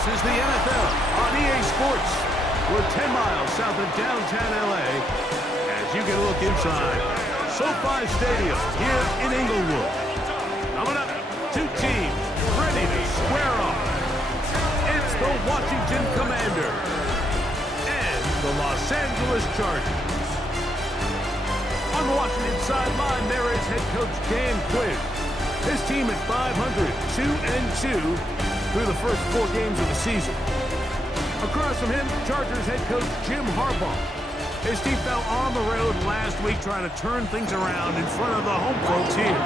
This is the NFL on EA Sports. We're 10 miles south of downtown LA as you get a look inside SoFi Stadium here in Inglewood. Coming up, two teams ready to square off. It's the Washington Commanders and the Los Angeles Chargers. On the Washington sideline, there is head coach Dan Quinn. His team at 500, 2-2 through the first 4 games of the season. Across from him, Chargers head coach Jim Harbaugh. His team fell on the road last week trying to turn things around in front of the home folks here.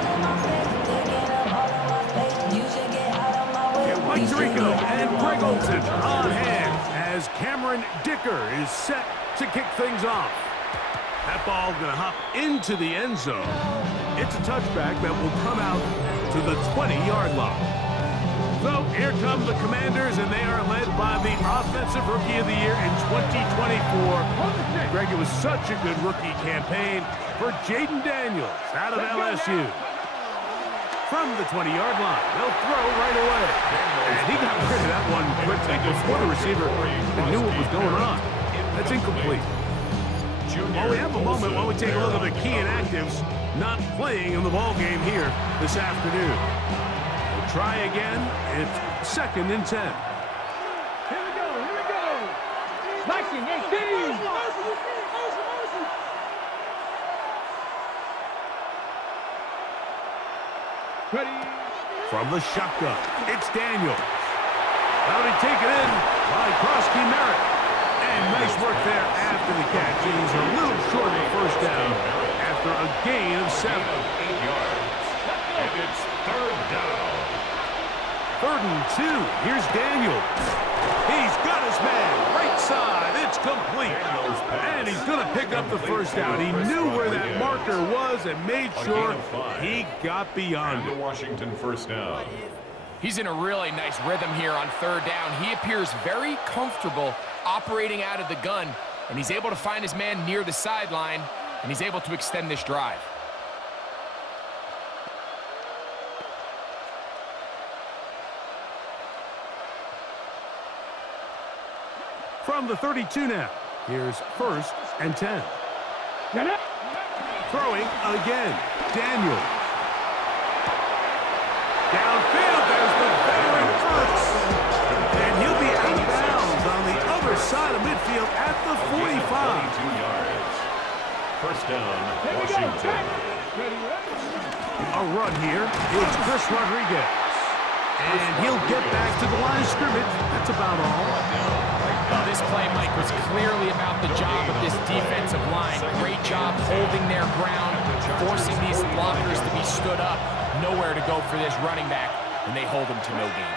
Mike Tirico and Greg Olsen on hand as Cameron Dicker is set to kick things off. That ball going to hop into the end zone. It's a touchback that will come out to the 20-yard line. So here come the Commanders, and they are led by the Offensive Rookie of the Year in 2024. Greg, it was such a good rookie campaign for Jaden Daniels out of LSU. From the 20-yard line, they'll throw right away. And he got rid of that one quickly before the receiver knew what was going on. That's incomplete. Well, we have a moment while we take a look at the key inactives not playing in the ball game here this afternoon. We'll try again. It's 2nd and 10. Here we go. Motion, 18. Ready. From the shotgun, it's Daniels. That'll be taken in by Krosky Merritt. And nice work there after the catch. He's a little short of first down after a gain of 7. 8 yards. And it's 3rd down. 3rd and 2. Here's Daniels. He's got his man. Right side. It's complete. And he's going to pick up the first down. He knew where that marker was and made sure he got beyond it. Washington first down. He's in a really nice rhythm here on 3rd down. He appears very comfortable operating out of the gun, and he's able to find his man near the sideline, and he's able to extend this drive. From the 32 now, here's 1st and 10. Throwing again, Daniels. Downfield, there's the veteran Ertz. And he'll be out of bounds on the other side of midfield at the 45. 22 yards. First down, Washington. A run here. It's Chris Rodriguez. And he'll get back to the line of scrimmage. That's about all. This play, Mike, was clearly about the job of this defensive line. Great job holding their ground, forcing these blockers to be stood up. Nowhere to go for this running back, and they hold him to no gain.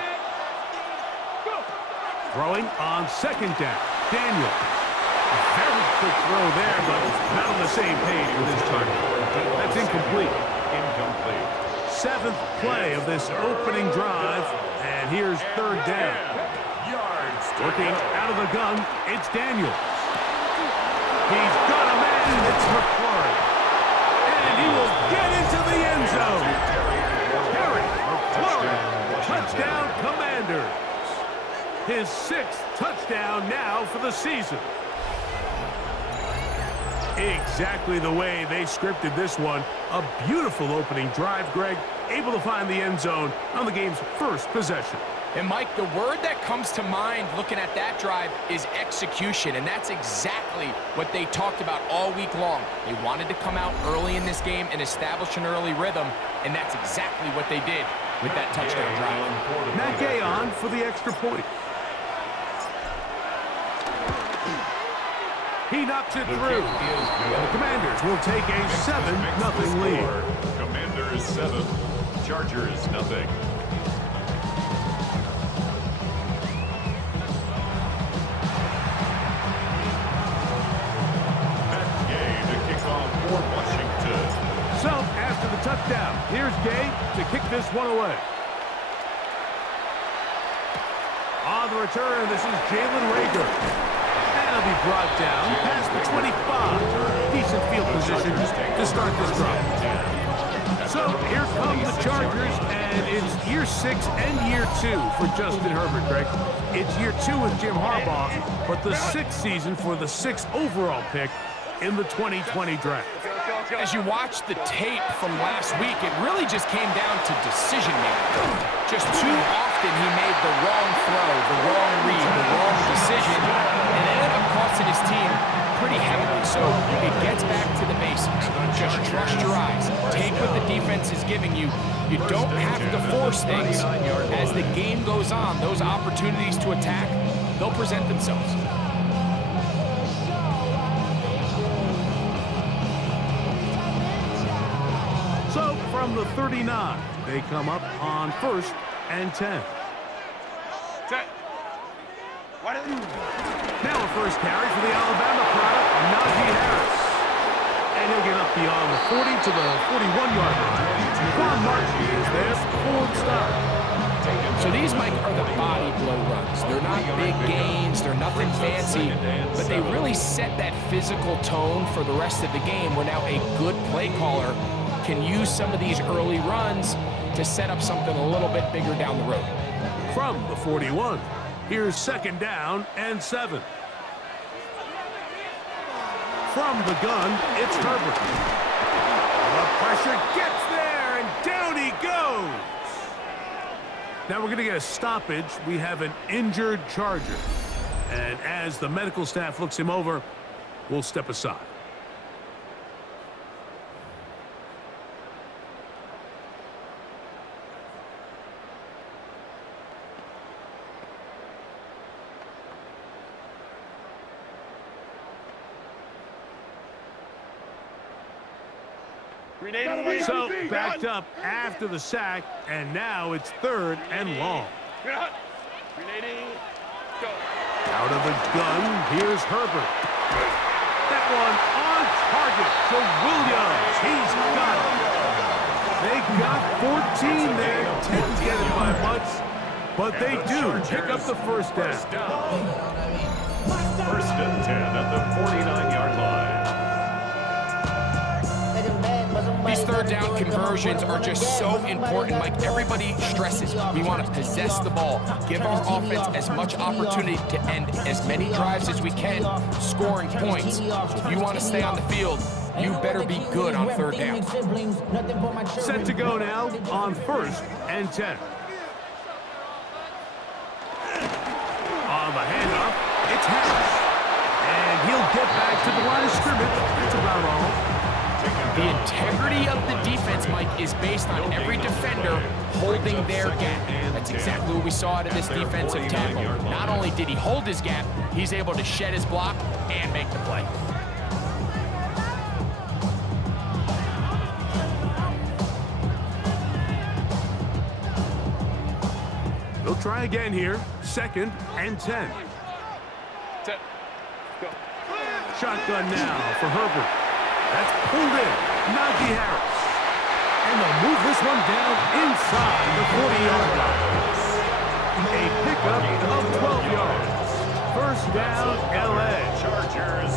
Throwing on 2nd down, Daniel. A very quick throw there, but not on the same page with his target. That's incomplete. 7th play of this opening drive, and here's 3rd down. Working out of the gun, it's Daniels. He's got a man, it's McClaurin. And he will get into the end zone. Terry McClaurin, touchdown Commanders. His 6th touchdown now for the season. Exactly the way they scripted this one. A beautiful opening drive, Greg. Able to find the end zone on the game's first possession. And, Mike, the word that comes to mind looking at that drive is execution, and that's exactly what they talked about all week long. They wanted to come out early in this game and establish an early rhythm, and that's exactly what they did with that touchdown drive. Matt Gay on for the extra point. He knocks it through. And the Commanders will take a 7-0 lead. Commanders 7, Chargers 0. So, after the touchdown, here's Gay to kick this one away. On the return, this is Jalen Rager. And he'll be brought down past the 25. Decent field position to start this drive. So, here come the Chargers, and And it's year 6 and year 2 for Justin Herbert, Greg. It's year 2 with Jim Harbaugh, but the 6th season for the 6th overall pick in the 2020 draft. As you watch the tape from last week, it really just came down to decision-making. Just too often he made the wrong throw, the wrong read, the wrong decision, and it ended up costing his team pretty heavily. So it gets back to the basics. Just trust your eyes. Take what the defense is giving you. You don't have to force things. As the game goes on, those opportunities to attack, they'll present themselves. So from the 39, they come up on 1st and 10. Now a first carry for the Alabama product, Najee Harris. And he'll get up beyond the 40 to the 41-yard line. Quan Marchi is there for the start. So these, Mike, are the body blow runs. They're not big gains, they're nothing fancy, but they really set that physical tone for the rest of the game where now a good play caller can use some of these early runs to set up something a little bit bigger down the road. From the 41, here's 2nd down and 7. From the gun, it's Herbert. The pressure gets there, and down he goes. Now we're going to get a stoppage. We have an injured Charger. And as the medical staff looks him over, we'll step aside. So backed up after the sack, and now it's 3rd and long. Out of the gun, here's Herbert. That one on target to Williams. He's got it. They got 14 there. Didn't get it by much, but they do pick up the first down. 1st and 10 at the 49-yard line. These 3rd down conversions are just so important, Mike. Everybody stresses we want to possess the ball, give our offense as much opportunity to end as many drives as we can, scoring points. If you want to stay on the field, you better be good on 3rd down. Set to go now on 1st and 10. On the handoff, it's Harris. And he'll get back to the line of scrimmage. That's about all. The integrity of the defense, Mike, is based on every defender holding their gap. That's exactly what we saw out of this defensive tackle. Not only did he hold his gap, he's able to shed his block and make the play. They'll try again here. 2nd and 10. Shotgun now for Herbert. That's pulled in. Najee Harris. And they'll move this one down inside the 40-yard line. A pickup of 12 yards. 1st down, L.A. Chargers.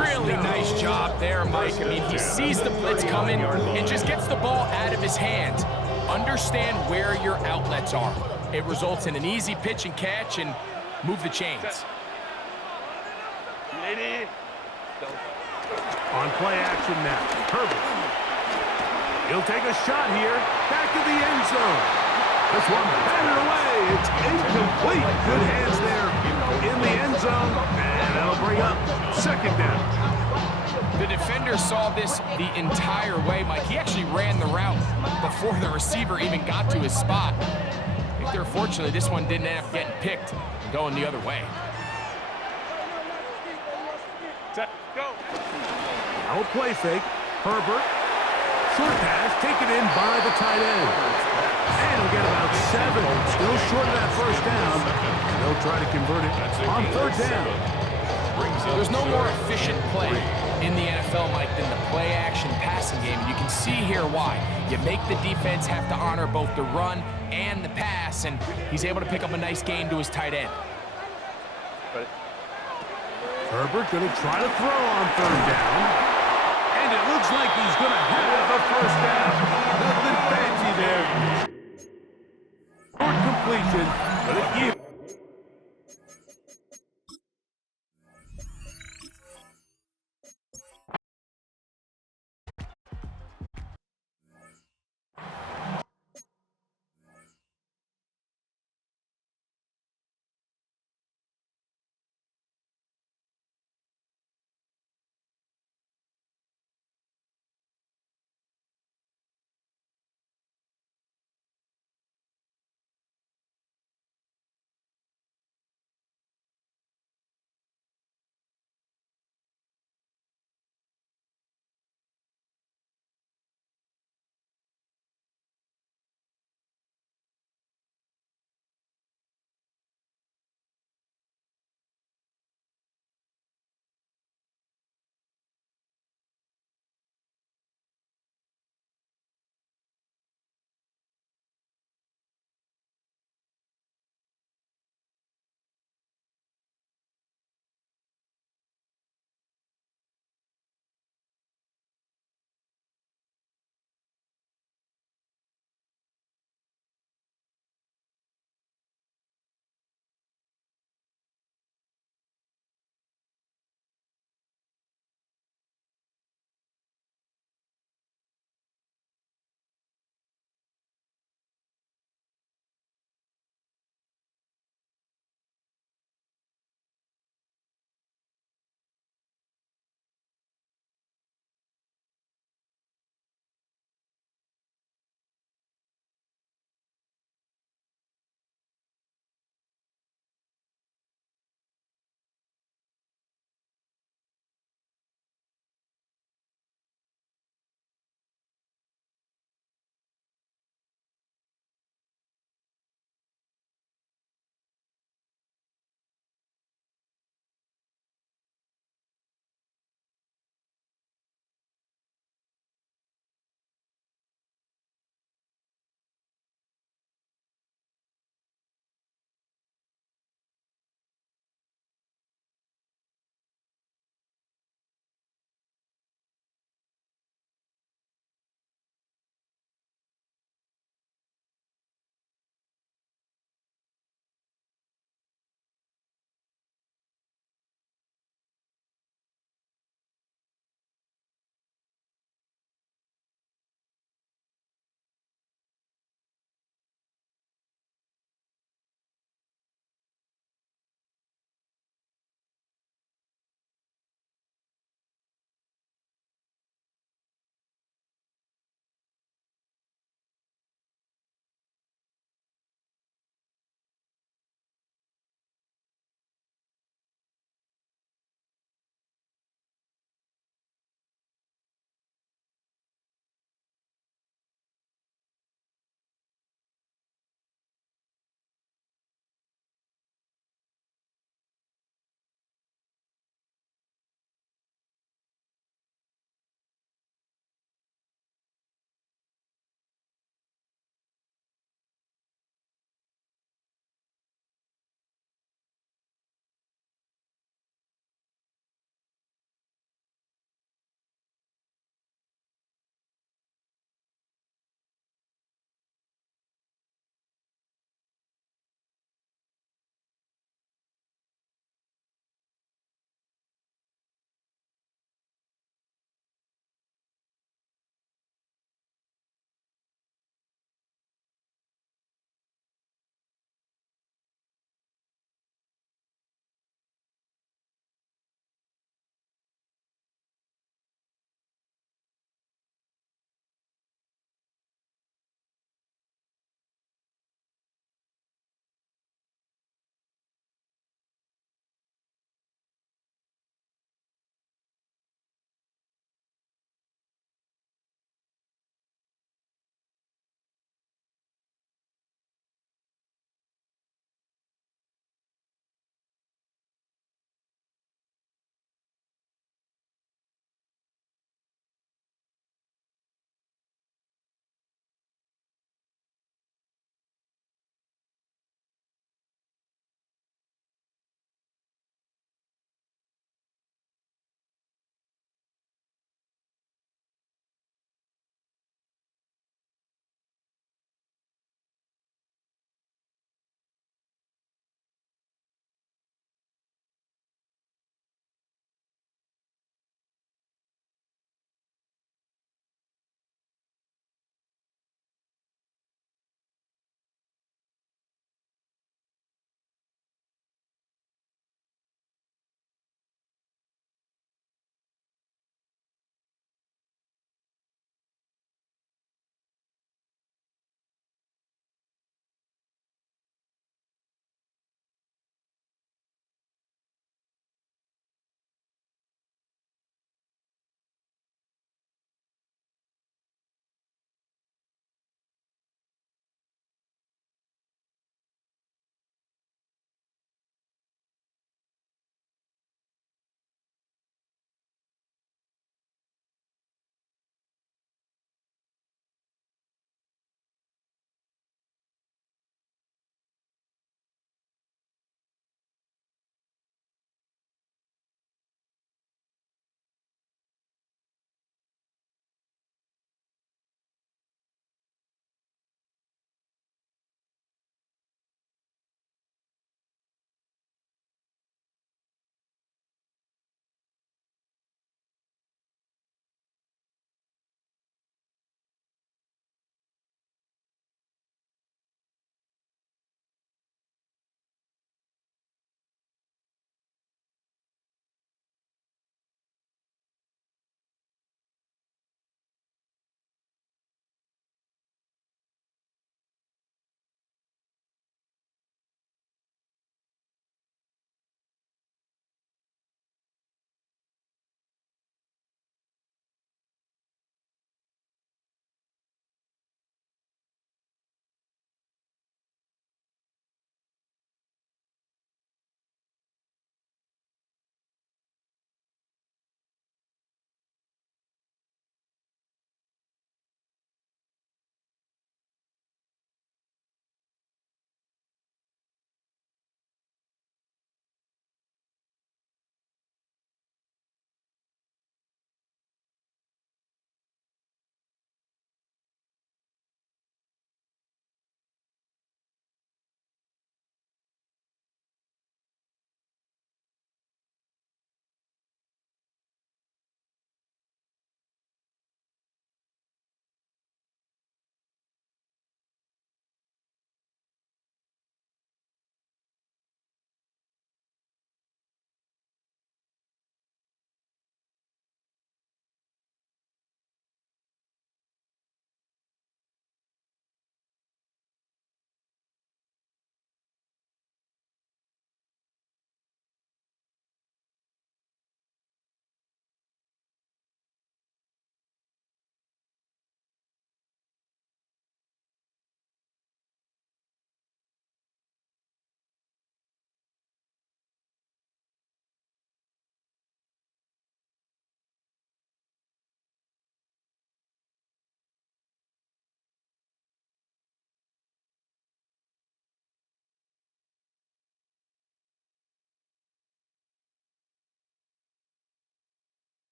Really nice job there, Mike. I mean, he sees the blitz coming and just gets the ball out of his hands. Understand where your outlets are. It results in an easy pitch and catch and move the chains. On play action now, Herbert. He'll take a shot here, back of the end zone. This one batted away. It's incomplete. Good hands there in the end zone, and that'll bring up 2nd down. The defender saw this the entire way, Mike. He actually ran the route before the receiver even got to his spot. I think they're fortunately this one didn't end up getting picked and going the other way. Now a play fake. Herbert. Short pass taken in by the tight end. And he'll get about 7. Still short of that 1st down. And they'll try to convert it on 3rd down. There's no more efficient play in the NFL, Mike, than the play-action passing game. And you can see here why. You make the defense have to honor both the run and the pass, and he's able to pick up a nice gain to his tight end. Herbert going to try to throw on 3rd down. And it looks like he's going to have a 1st down. Nothing fancy there. completion, but it yields.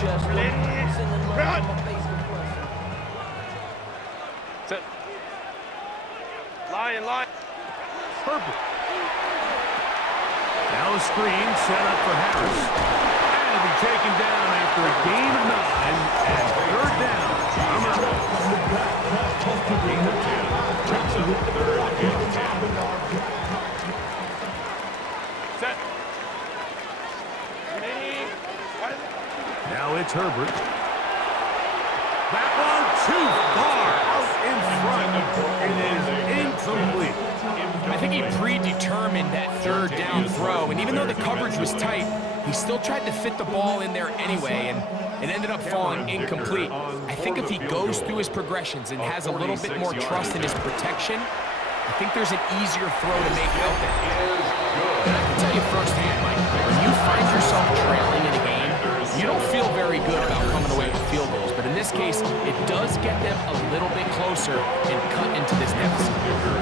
chest. Sending love on my Facebook question. Set. Lion. Herbert. Now a screen set up for Harris. And he'll be taken down after a gain of 9 and third down. I'm out. Set. Now it's Herbert. That one too far out in front. It is incomplete. I think he predetermined that third down throw, and even though the coverage was tight, he still tried to fit the ball in there anyway, and it ended up falling incomplete. I think if he goes through his progressions and has a little bit more trust in his protection, I think there's an easier throw to make out there. And I can tell you firsthand, Mike, when you find yourself trailing in a game, you don't feel very good about coming away with field goals, but in this case, it does get them a little bit closer and cut into this deficit.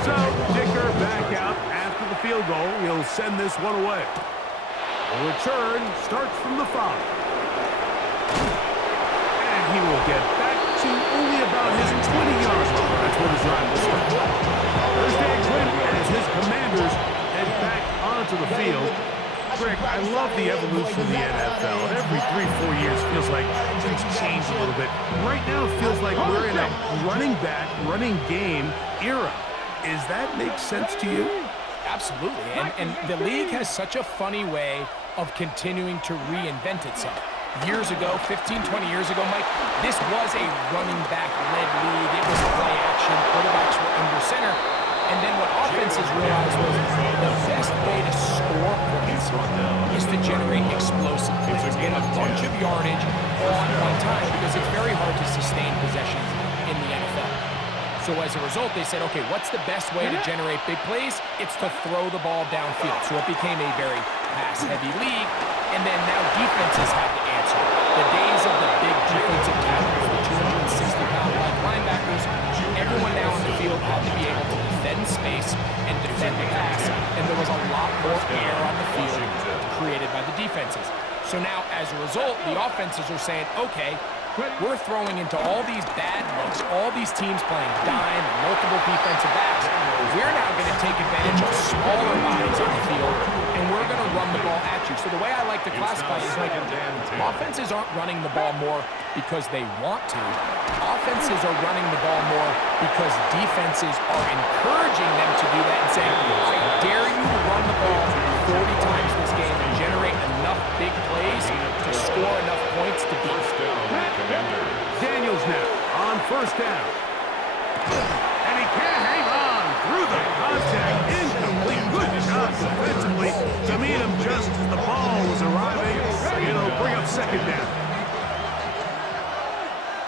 So, Dicker back out after the field goal. He'll send this one away. The return starts from the 5. And he will get back to only about his 20-yard line. That's where the drive will start. Thursday Quinn as his Commanders head back onto the field. Greg, I love the evolution of the NFL. Every 3-4 years feels like things change a little bit. Right now it feels like we're in a running back, running game era. Does that make sense to you? Absolutely, and the league has such a funny way of continuing to reinvent itself. Years ago, 15, 20 years ago, Mike, this was a running back-led league. It was play action. Quarterbacks were under center. And then what offenses realized was the best way to score points is to generate explosive plays, get a bunch of yardage all at one time, because it's very hard to sustain possessions in the NFL. So as a result, they said, okay, what's the best way to generate big plays? It's to throw the ball downfield. So it became a very pass-heavy league, and then now defenses have to answer. The days of the big defensive tackles, the 260-pound linebackers, everyone now on the field had to be able to defend space and defend the pass, and there was a lot more air on the field created by the defenses. So now, as a result, the offenses are saying, okay, we're throwing into all these bad looks, all these teams playing dime and multiple defensive backs. We're now going to take advantage of smaller bodies on the field, and we're going to run the ball at you. So the way I like to classify it is like offenses aren't running the ball more because they want to. Offenses are running the ball more because defenses are encouraging them to do that and saying, I dare you to run the ball 40 times this game and generate enough big plays to score enough points to beat. Daniels now on first down. And he can't hang on through the contact. Incomplete. Good job defensively to meet him just as the ball was arriving. It'll bring up second down.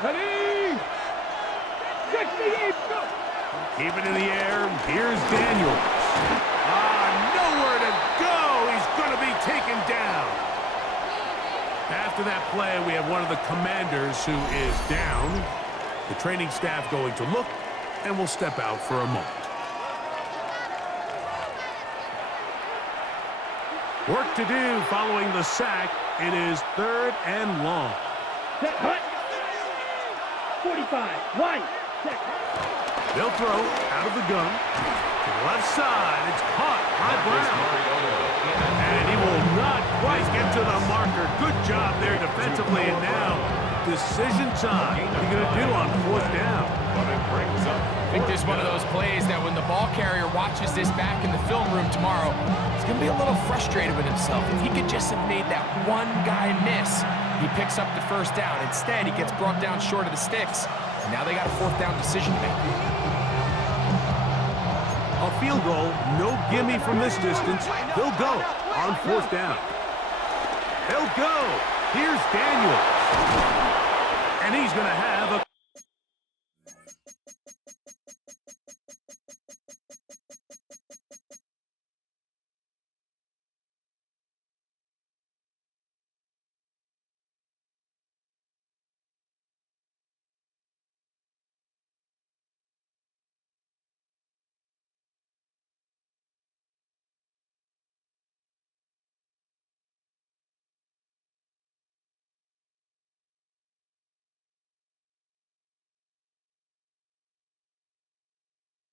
Ready? 68, go! Keep it in the air. Here's Daniels. Nowhere to go. He's going to be taken down. After that play, we have one of the Commanders who is down. The training staff going to look, and will step out for a moment. Work to do following the sack. It is third and long. Set, hut! 45, line, set. They'll throw out of the gun. To the left side, it's caught by Brown. And he will not quite get to the marker. Good job there defensively, and now decision time. What are you going to do on fourth down? I think this is one of those plays that when the ball carrier watches this back in the film room tomorrow, he's going to be a little frustrated with himself. If he could just have made that one guy miss, he picks up the first down. Instead, he gets brought down short of the sticks. And now they got a fourth down decision to make. A field goal, no gimme from this distance. They'll go on fourth down. They'll go. Here's Daniels. And he's going to have a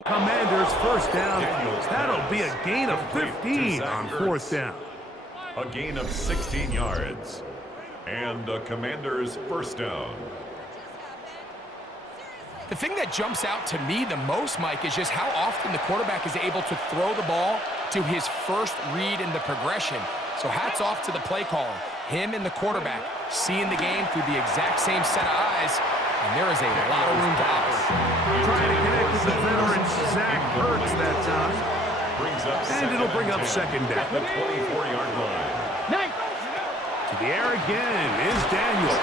Commanders first down. That'll be a gain of 15 on fourth down. A gain of 16 yards. And the Commanders first down. The thing that jumps out to me the most, Mike, is just how often the quarterback is able to throw the ball to his first read in the progression. So hats off to the play caller. Him and the quarterback seeing the game through the exact same set of eyes, and there is a lot of room to operate. Trying to connect with the veteran Zach Ertz that time. And it'll bring up second down. The 24-yard line. Nice. To the air again is Daniel.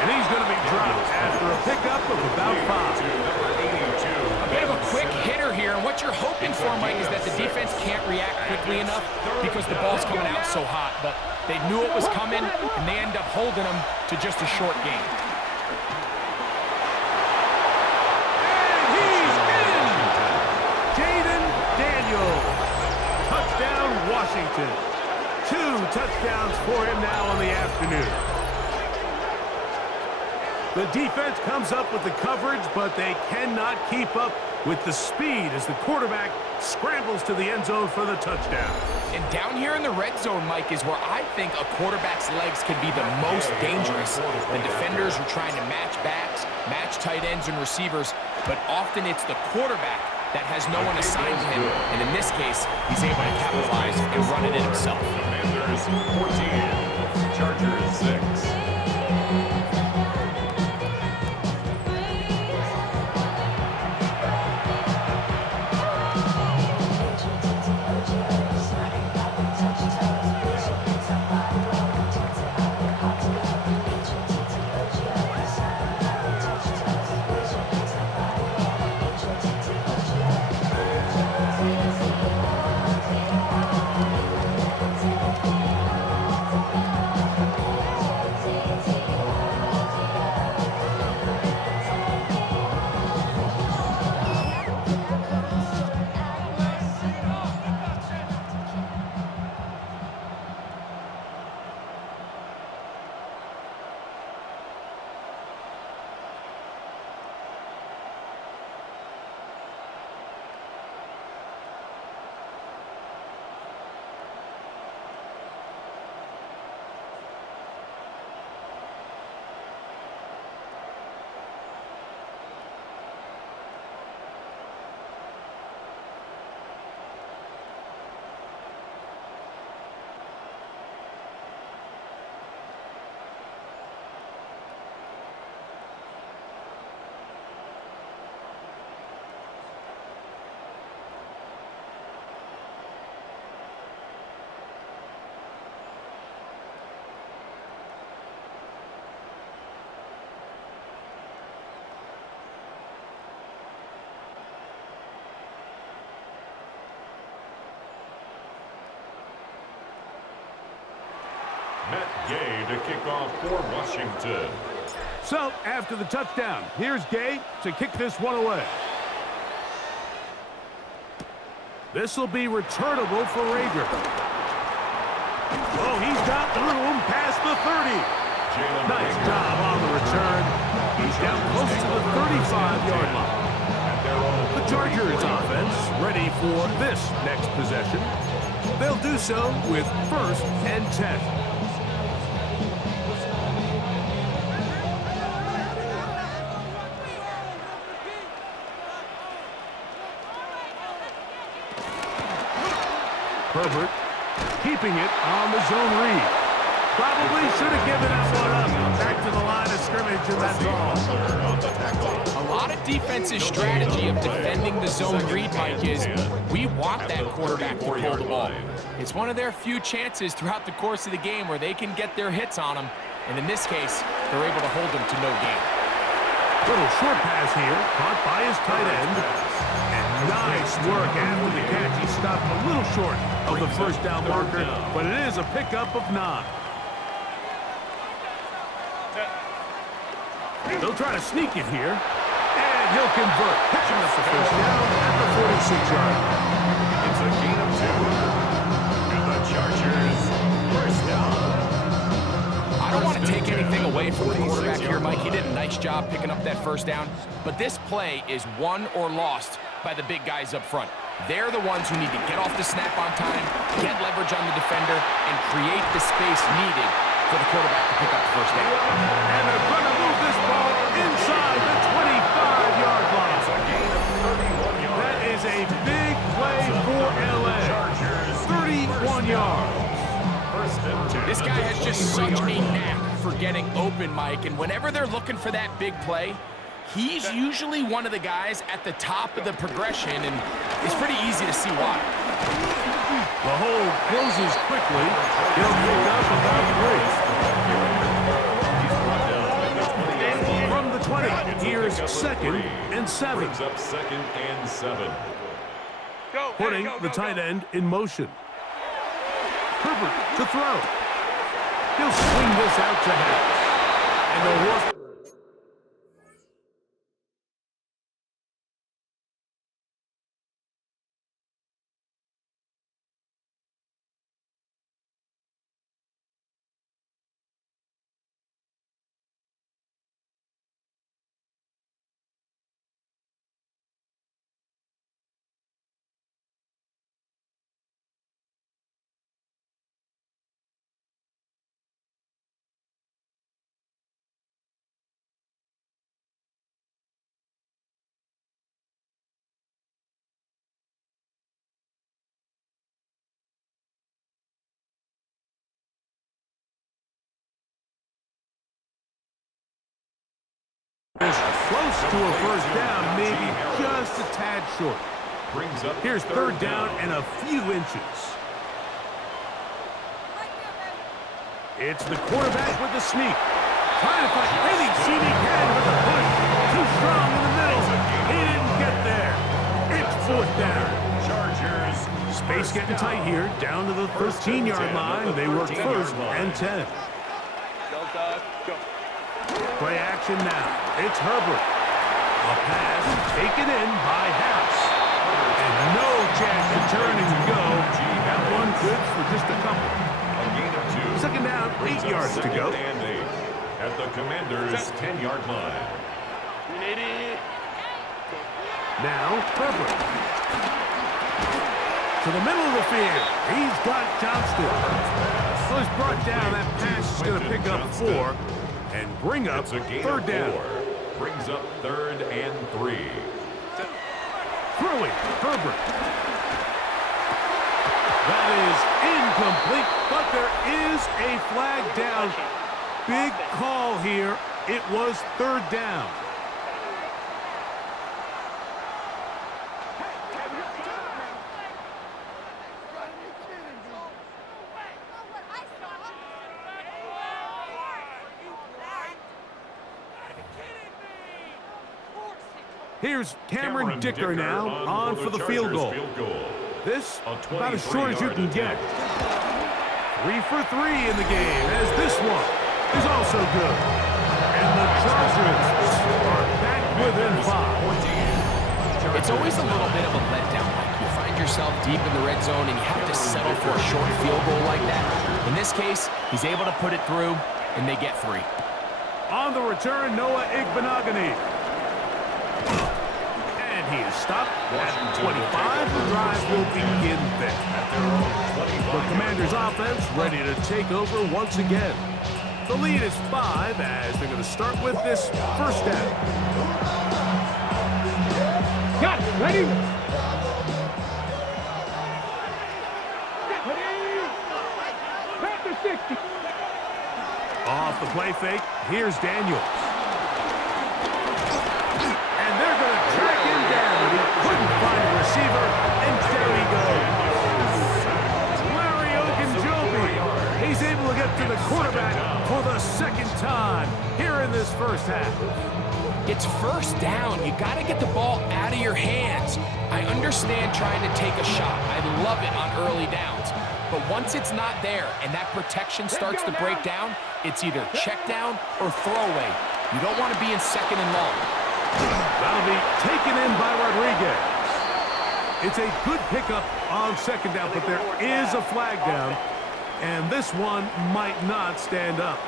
And he's going to be dropped after a pickup of about 5. A bit of a quick hitter here, and what you're hoping for, Mike, is that the defense can't react quickly enough because the ball's coming out so hot. But they knew it was coming, and they end up holding them to just a short game. Touchdown, Washington. 2 touchdowns for him now on the afternoon. The defense comes up with the coverage, but they cannot keep up with the speed as the quarterback scrambles to the end zone for the touchdown. And down here in the red zone, Mike, is where I think a quarterback's legs can be the most dangerous. The defenders are trying to match backs, match tight ends and receivers, but often it's the quarterback that has no one assigned to him, and in this case, he's able to capitalize and run it in himself. Commanders 14, Chargers 6. Matt Gay to kick off for Washington. So, after the touchdown, here's Gay to kick this one away. This will be returnable for Rager. Oh, he's got room past the 30. Nice job on the return. He's down close to the 35-yard line. The Chargers offense ready for this next possession. They'll do so with 1st and 10. Herbert keeping it on the zone read. Probably should have given that one up. Back to the line of scrimmage, and that's all. A lot of defense's strategy of defending the zone read, Mike, is we want that quarterback to pull the ball. It's one of their few chances throughout the course of the game where they can get their hits on them, and in this case, they're able to hold them to no gain. Little short pass here, caught by his tight end. And nice work after the catch. He stopped a little short of the first down marker, but it is a pickup of 9. They'll try to sneak it here, and he'll convert, picking up the first down at the 46-yard line. It's a gain of 2. And the Chargers first down. I don't want to take anything away from the quarterback here, Mike. He did a nice job picking up that first down, but this play is won or lost by the big guys up front. They're the ones who need to get off the snap on time, get leverage on the defender, and create the space needed for the quarterback to pick up the first down. And they're going to move this ball inside the 25-yard line. It's a gain of 31 yards. That is a big play for LA. 31 yards. First and 10. This guy has just such a knack for getting open, Mike, and whenever they're looking for that big play, he's usually one of the guys at the top of the progression, and it's pretty easy to see why. The hole closes quickly. He'll pick up about 3. From the 20, here's 2nd and 7. Brings up 2nd and 7. Putting the tight end in motion. Herbert to throw. He'll swing this out to Harris. And they'll work. Is close to a first down, maybe just a tad short. Brings up Here's third down and a few inches. It's the quarterback with the sneak. Trying to find any seam he can with the push. Too strong in the middle. He didn't get there. It's fourth down. Chargers. Space getting tight here. Down to the 13-yard line. They work first and 10. Go, Doug. Go. Play action now. It's Herbert. A pass taken in by Harris. And no chance to turn and go. That one good for just a couple. A gain of 2. Second down, 8 yards to go. And 8 at the Commanders' 10-yard line. Now, Herbert. To the middle of the field. He's got Johnston. So he's brought down. That pass is going to pick up 4 and bring up It's a gain third of down. 4. Brings up 3rd and 3. Throwing, Herbert. That is incomplete, but there is a flag down. Big call here. It was third down. Here's Cameron Dicker now on for the field goal. This about as short as you can get. 3 for 3 in the game, as this one is also good. And the Chargers are back within 5. It's always a little bit of a letdown. Like you find yourself deep in the red zone and you have to settle for a short field goal like that. In this case, he's able to put it through, and they get 3. On the return, Noah Igbenogany. And he is stopped at 25. The drive will begin there. The Commanders' offense ready to take over once again. The lead is 5 as they're going to start with this first down. Got it. Ready? Back to 60. Off the play fake, here's Daniels. And they're going to track him down. He couldn't find a receiver, and down he goes. Larry Ogunjobi. He's able to get to the quarterback for the second time here in this first half. It's first down. You got to get the ball out of your hands. I understand trying to take a shot. I love it on early downs. But once it's not there and that protection starts to break down, it's either check down or throwaway. You don't want to be in second and long. That'll be taken in by Rodriguez. It's a good pickup on second down, but there is a flag down, and this one might not stand up.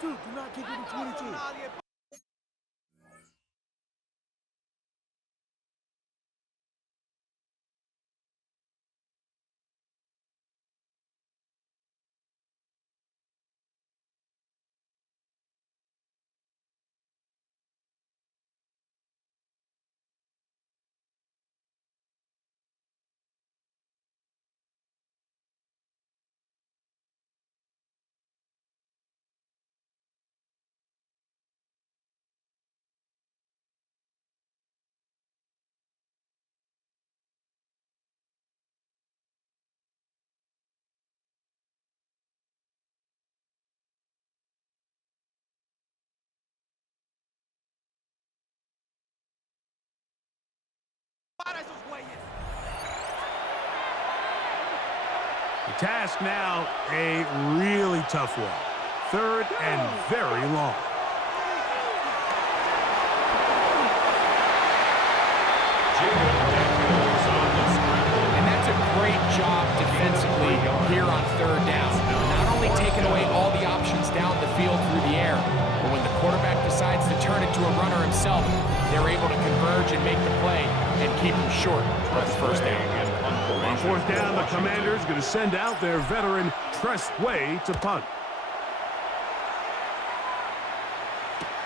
22. Do not kick it to 22. The task now, a really tough one. Third and very long. And that's a great job defensively here on third down. Not only taking away all the options down the field through the air, but when the quarterback decides to turn it to a runner himself, they're able to converge and make the play and keep him short for the first down. On fourth down, the Commanders going to send out their veteran Tress Way to punt.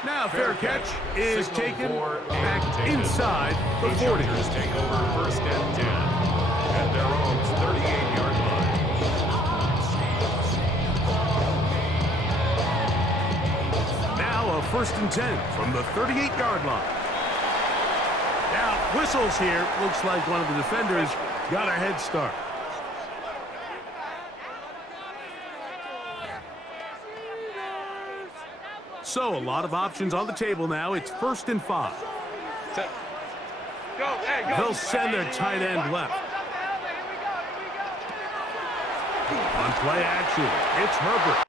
Now fair catch is taken back inside the 40. Take over first and 10 at their own 38-yard line. Now a first and 10 from the 38-yard line. Now whistles here. Looks like one of the defenders got a head start. So a lot of options on the table now. It's first and 5. They'll send their tight end left. On play action, it's Herbert.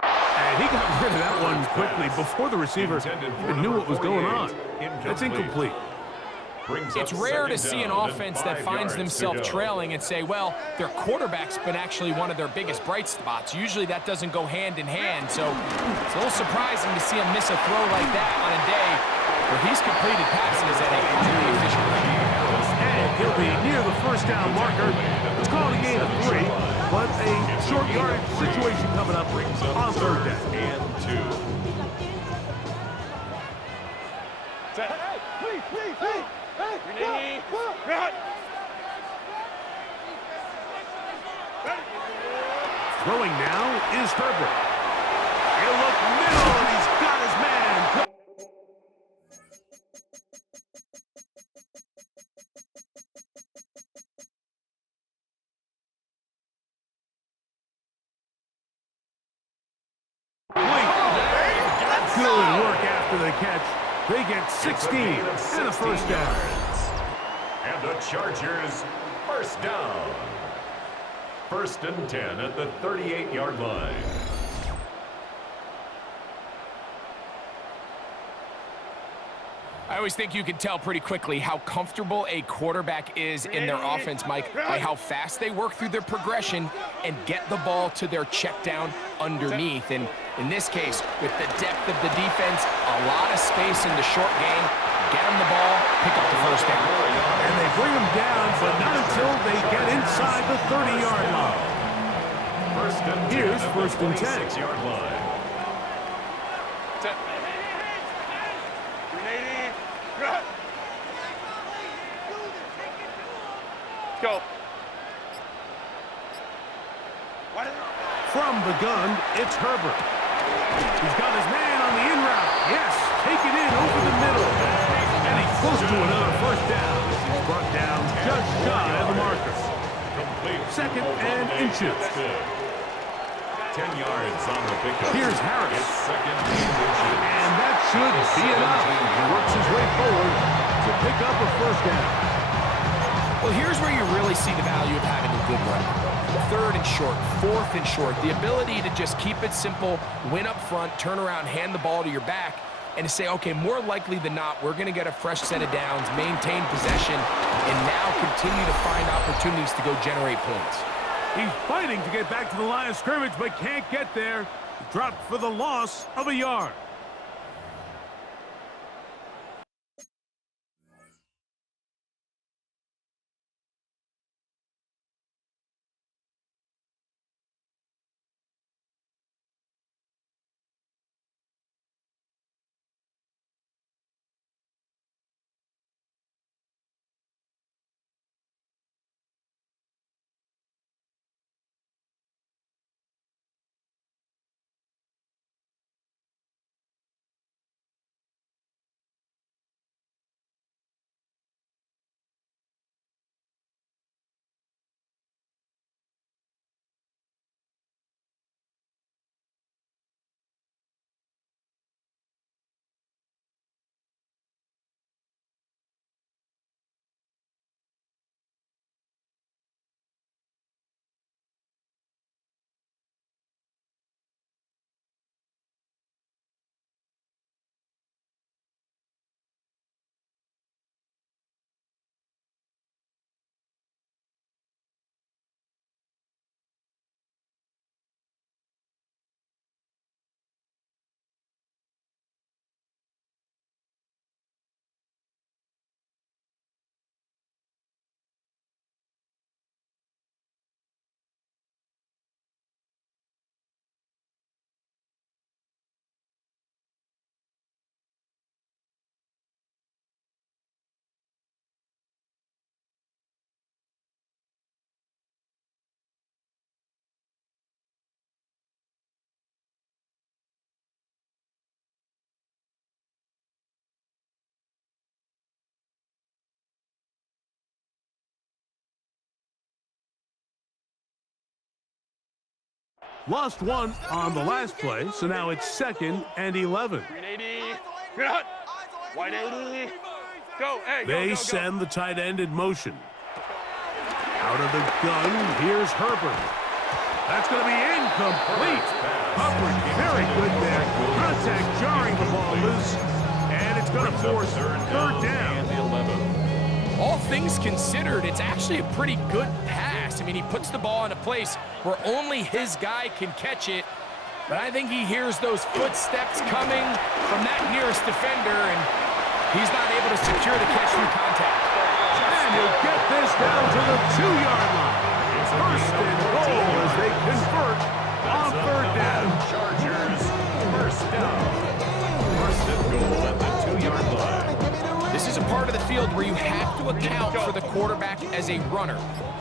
And he got rid of that one quickly before the receiver even knew what was going on. That's incomplete. It's rare to see an offense that finds themselves trailing and say, well, their quarterback's been actually one of their biggest bright spots. Usually that doesn't go hand in hand, so it's a little surprising to see him miss a throw like that on a day where he's completed passes at a highly efficient rate. And he'll be near the first down marker. It's called a gain of 3, but a short yardage situation coming up on third down. And 2. Hey, please, hey! Hey, run! Throwing now is Herbert. He'll look middle, and he's got his man. Good work after the catch. They get 16 and a first down. And the Chargers first down. First and 10 at the 38-yard line. always think you can tell pretty quickly how comfortable a quarterback is in their offense, Mike, by how fast they work through their progression and get the ball to their check down underneath. And in this case, with the depth of the defense, a lot of space in the short game, get them the ball, pick up the first down. And they bring them down, but not until they get inside the 30-yard line. Here's first and 10. 6-yard line. Go. From the gun, it's Herbert. He's got his man on the in route. Yes, take it in over the middle. And he's close to another first down. He's brought down just shy of the marker. Second and inches. 10 yards on the pickup. Here's Harris. It's second and inches. And that should be enough. He works his way forward to pick up a first down. Well, here's where you really see the value of having a good run. Third and short, fourth and short, the ability to just keep it simple, win up front, turn around, hand the ball to your back, and to say, okay, more likely than not, we're going to get a fresh set of downs, maintain possession, and now continue to find opportunities to go generate points. He's fighting to get back to the line of scrimmage, but can't get there. He dropped for the loss of a yard. Lost one on the last play, so now it's second and 11. 380. 180. Go. Hey, go, They go, send the tight end in motion. Out of the gun, here's Herbert. That's going to be incomplete. Coverage very good there. Contact jarring the ball loose. And it's going to force third down. All things considered, it's actually a pretty good pass. I mean, he puts the ball in a place where only his guy can catch it. But I think he hears those footsteps coming from that nearest defender, and he's not able to secure the catch through contact. And he'll get this down to the 2-yard line. First and goal as they convert on third down. Chargers, first down. First and goal at the 2-yard line. This is a part of the field where you have to account for the quarterback as a runner.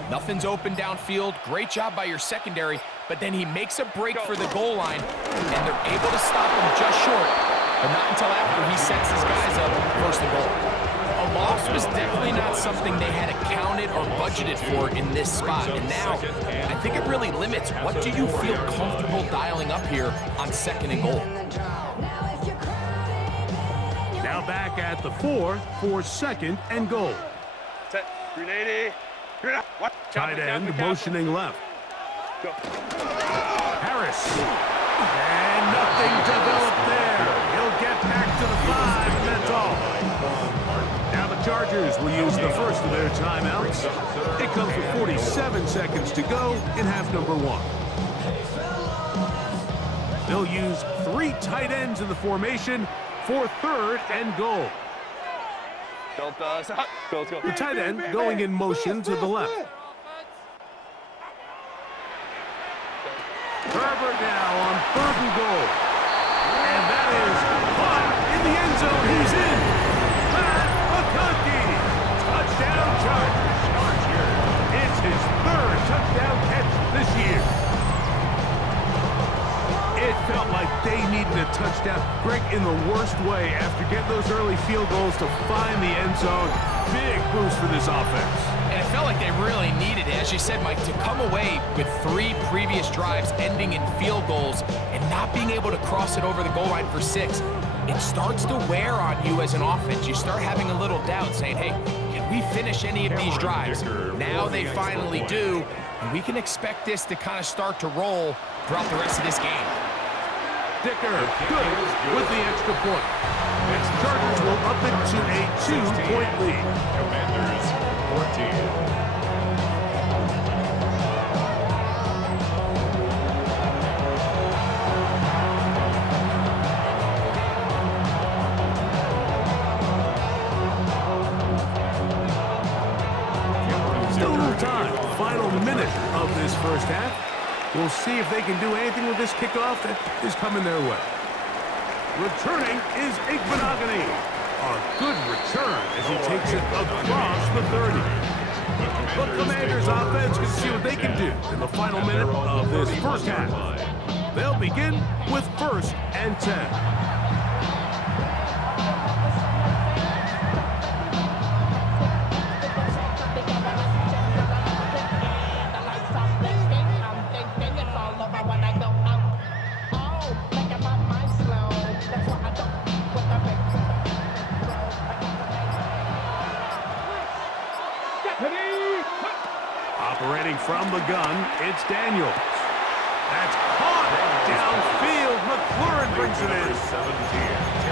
Nothing's open downfield. Great job by your secondary, but then he makes a break for the goal line, and they're able to stop him just short, but not until after he sets his guys up first and goal. A loss was definitely not something they had accounted or budgeted for in this spot, and now I think it really limits what do you feel comfortable dialing up here on second and goal. Now back at the 4 for second and goal. Set. 380. What? Tight end motioning left. Go. Harris. And nothing developed there. He'll get back to the 5, and that's all. Chargers will use the first of their timeouts. It comes with 47 seconds to go in half number 1. They'll use 3 tight ends in the formation for 3rd and goal. Stop. Go, let's go. The tight end going in motion to the left. Herbert now on 3rd and goal. And that is caught in the end zone. He's in. Matt McConkey. Touchdown Chargers. It's his 3rd touchdown catch this year. It felt like they needed a touchdown. Greg, in the worst way, after getting those early field goals to find the end zone. Big boost for this offense. And it felt like they really needed it. As you said, Mike, to come away with 3 previous drives ending in field goals and not being able to cross it over the goal line for 6, it starts to wear on you as an offense. You start having a little doubt, saying, hey, can we finish any of these drives? Now they finally do, and we can expect this to kind of start to roll throughout the rest of this game. Dicker, good with the extra point. Chargers will up it to a 2-point lead. Commanders 14. Still a little time. Final minute of this first half. We'll see if they can do anything with this kickoff that is coming their way. Returning is Igbenogany. A good return as he takes it across the 30. The Commanders offense can see what they can do in the final minute of this first half. They'll begin with 1st and 10. Operating from the gun, it's Daniels. That's caught downfield. McLaurin brings it in.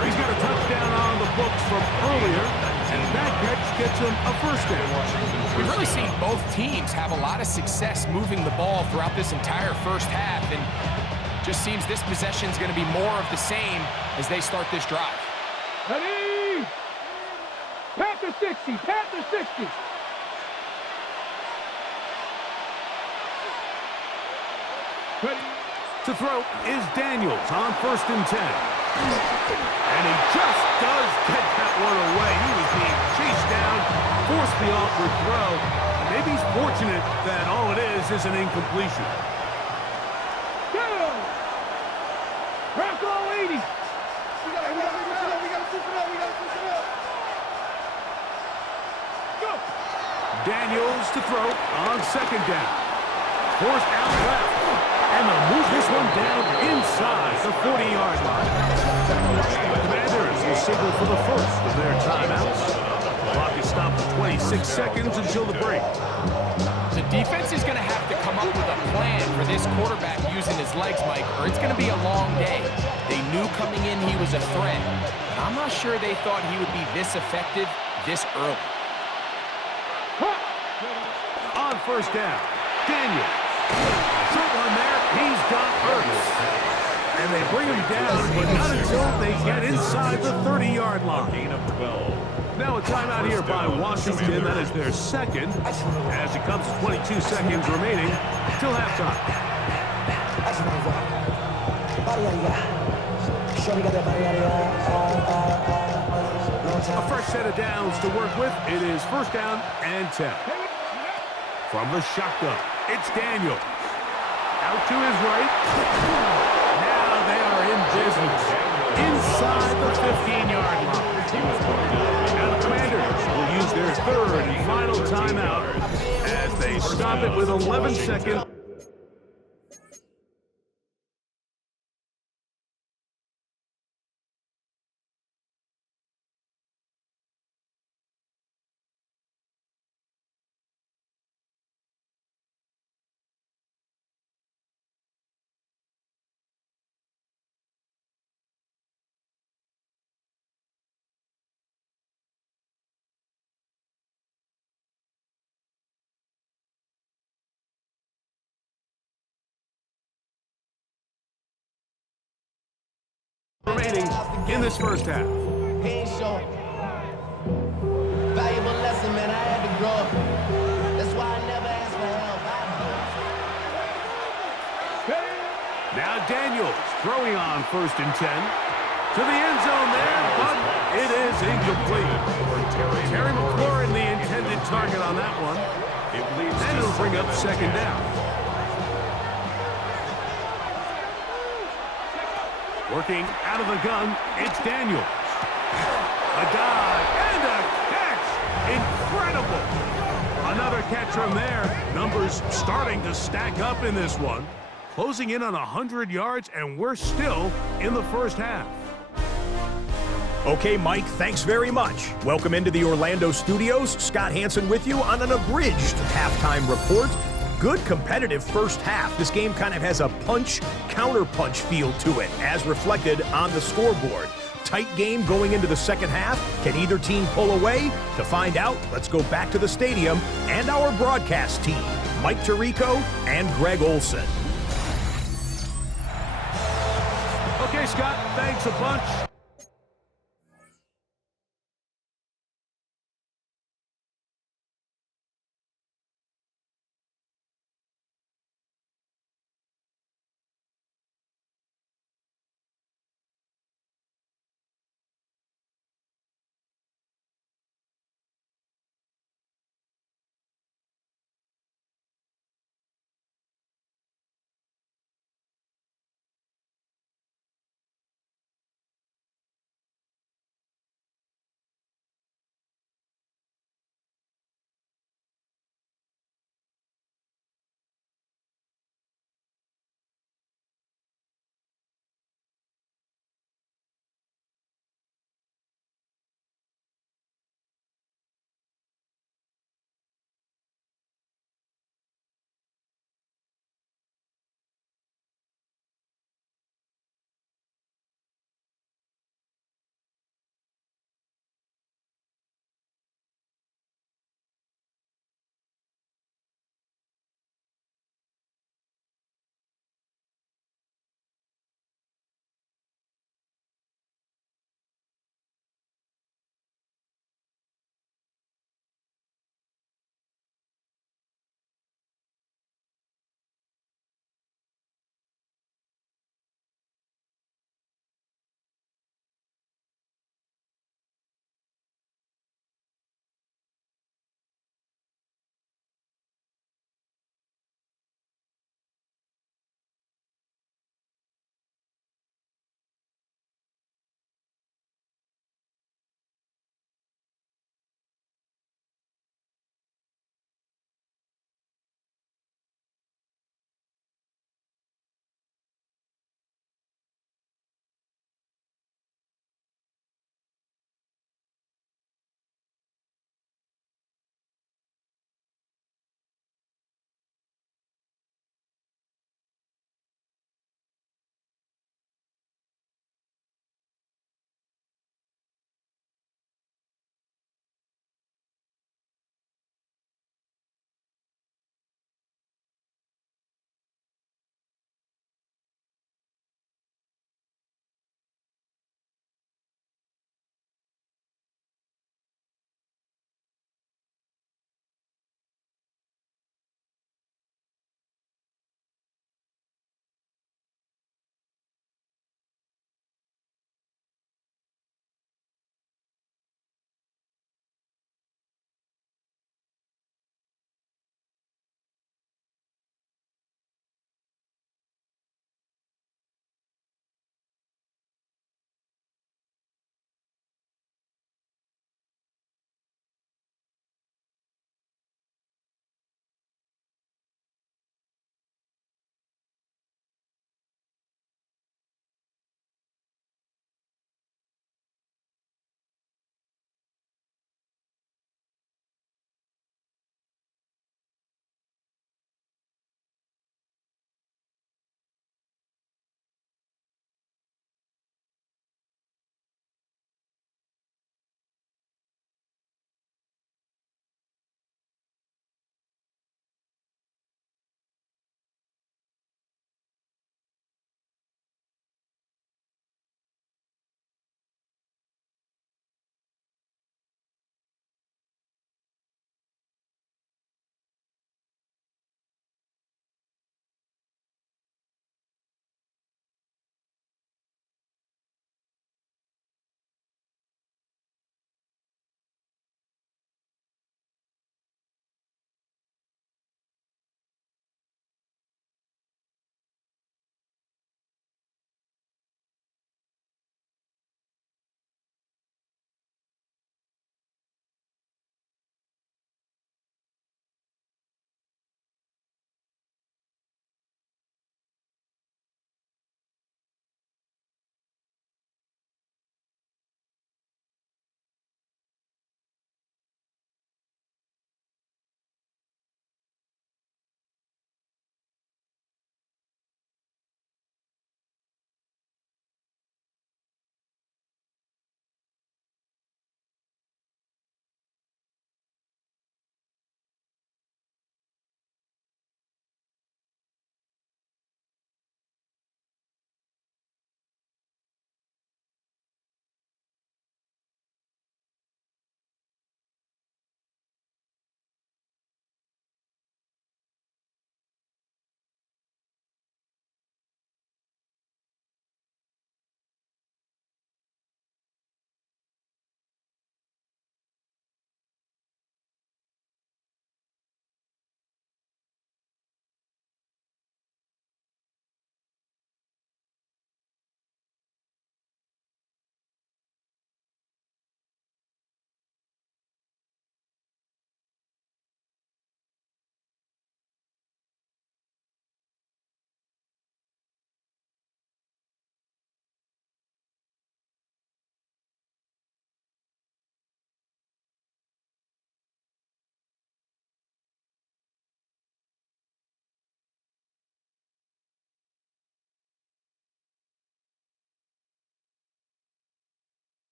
He's got a touchdown on the books from earlier, and that catch gets him a 1st down. We've really seen both teams have a lot of success moving the ball throughout this entire first half, and just seems this possession is going to be more of the same as they start this drive. Ready? Panther 60, Panther 60. To throw is Daniels on 1st and 10. And he just does get that one away. He was being chased down, forced the awkward throw. And maybe he's fortunate that all it is an incompletion. Go! Rocco 80. We gotta push it up. Go! Daniels to throw on 2nd down. Forced out left. And they'll move this one down inside the 40-yard line. The Commanders will signal for the first of their timeouts. The clock is stopped at 26 seconds until the break. The defense is going to have to come up with a plan for this quarterback using his legs, Mike, or it's going to be a long day. They knew coming in he was a threat, but I'm not sure they thought he would be this effective this early. On 1st down, Daniels. Short one there, he's got Ertz. And they bring him down, but not until they get inside the 30-yard line. Gain of 12. Now a timeout here by Washington. That is their 2nd, as it comes to 22 seconds remaining till halftime. A fresh set of downs to work with. It is 1st down and 10. From the shotgun, it's Daniels. Out to his right. Now they are in business. Inside the 15-yard line. Now the Commanders will use their 3rd and final timeout as they stop it with 11 seconds. remaining in this first half. He ain't show. Valuable lesson, man. I had to grow up. That's why I never asked for help. Now Daniels throwing on 1st and 10. To the end zone there, but it is incomplete. Terry McLaurin, the intended target on that one. And it'll bring up 2nd down. Working out of the gun, it's Daniels. A dive and a catch. Incredible. Another catch from there. Numbers starting to stack up in this one. Closing in on 100 yards, and we're still in the first half. Okay, Mike, thanks very much. Welcome into the Orlando studios. Scott Hansen with you on an abridged halftime report. Good competitive first half. This game kind of has a punch-counter-punch feel to it, as reflected on the scoreboard. Tight game going into the second half. Can either team pull away? To find out, let's go back to the stadium and our broadcast team, Mike Tirico and Greg Olson. Okay, Scott, thanks a bunch.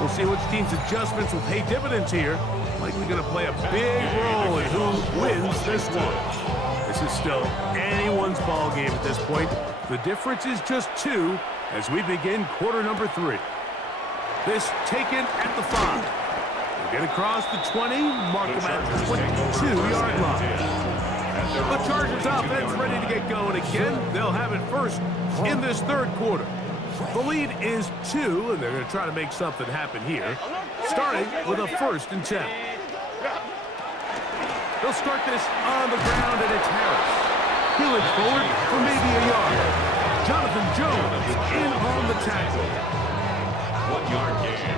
We'll see which team's adjustments will pay dividends here. Likely going to play a big role in who wins this one. This is still anyone's ball game at this point. The difference is just 2 as we begin quarter number 3. This taken at the 5. We'll get across the 20, mark them at the 22-yard line. The Chargers offense ready to get going again. They'll have it first in this third quarter. The lead is 2, and they're going to try to make something happen here, starting with a 1st and 10. They'll start this on the ground, and it's Harris. Peeling forward for maybe a yard. Jonathan Jones in on the tackle. 1-yard gain.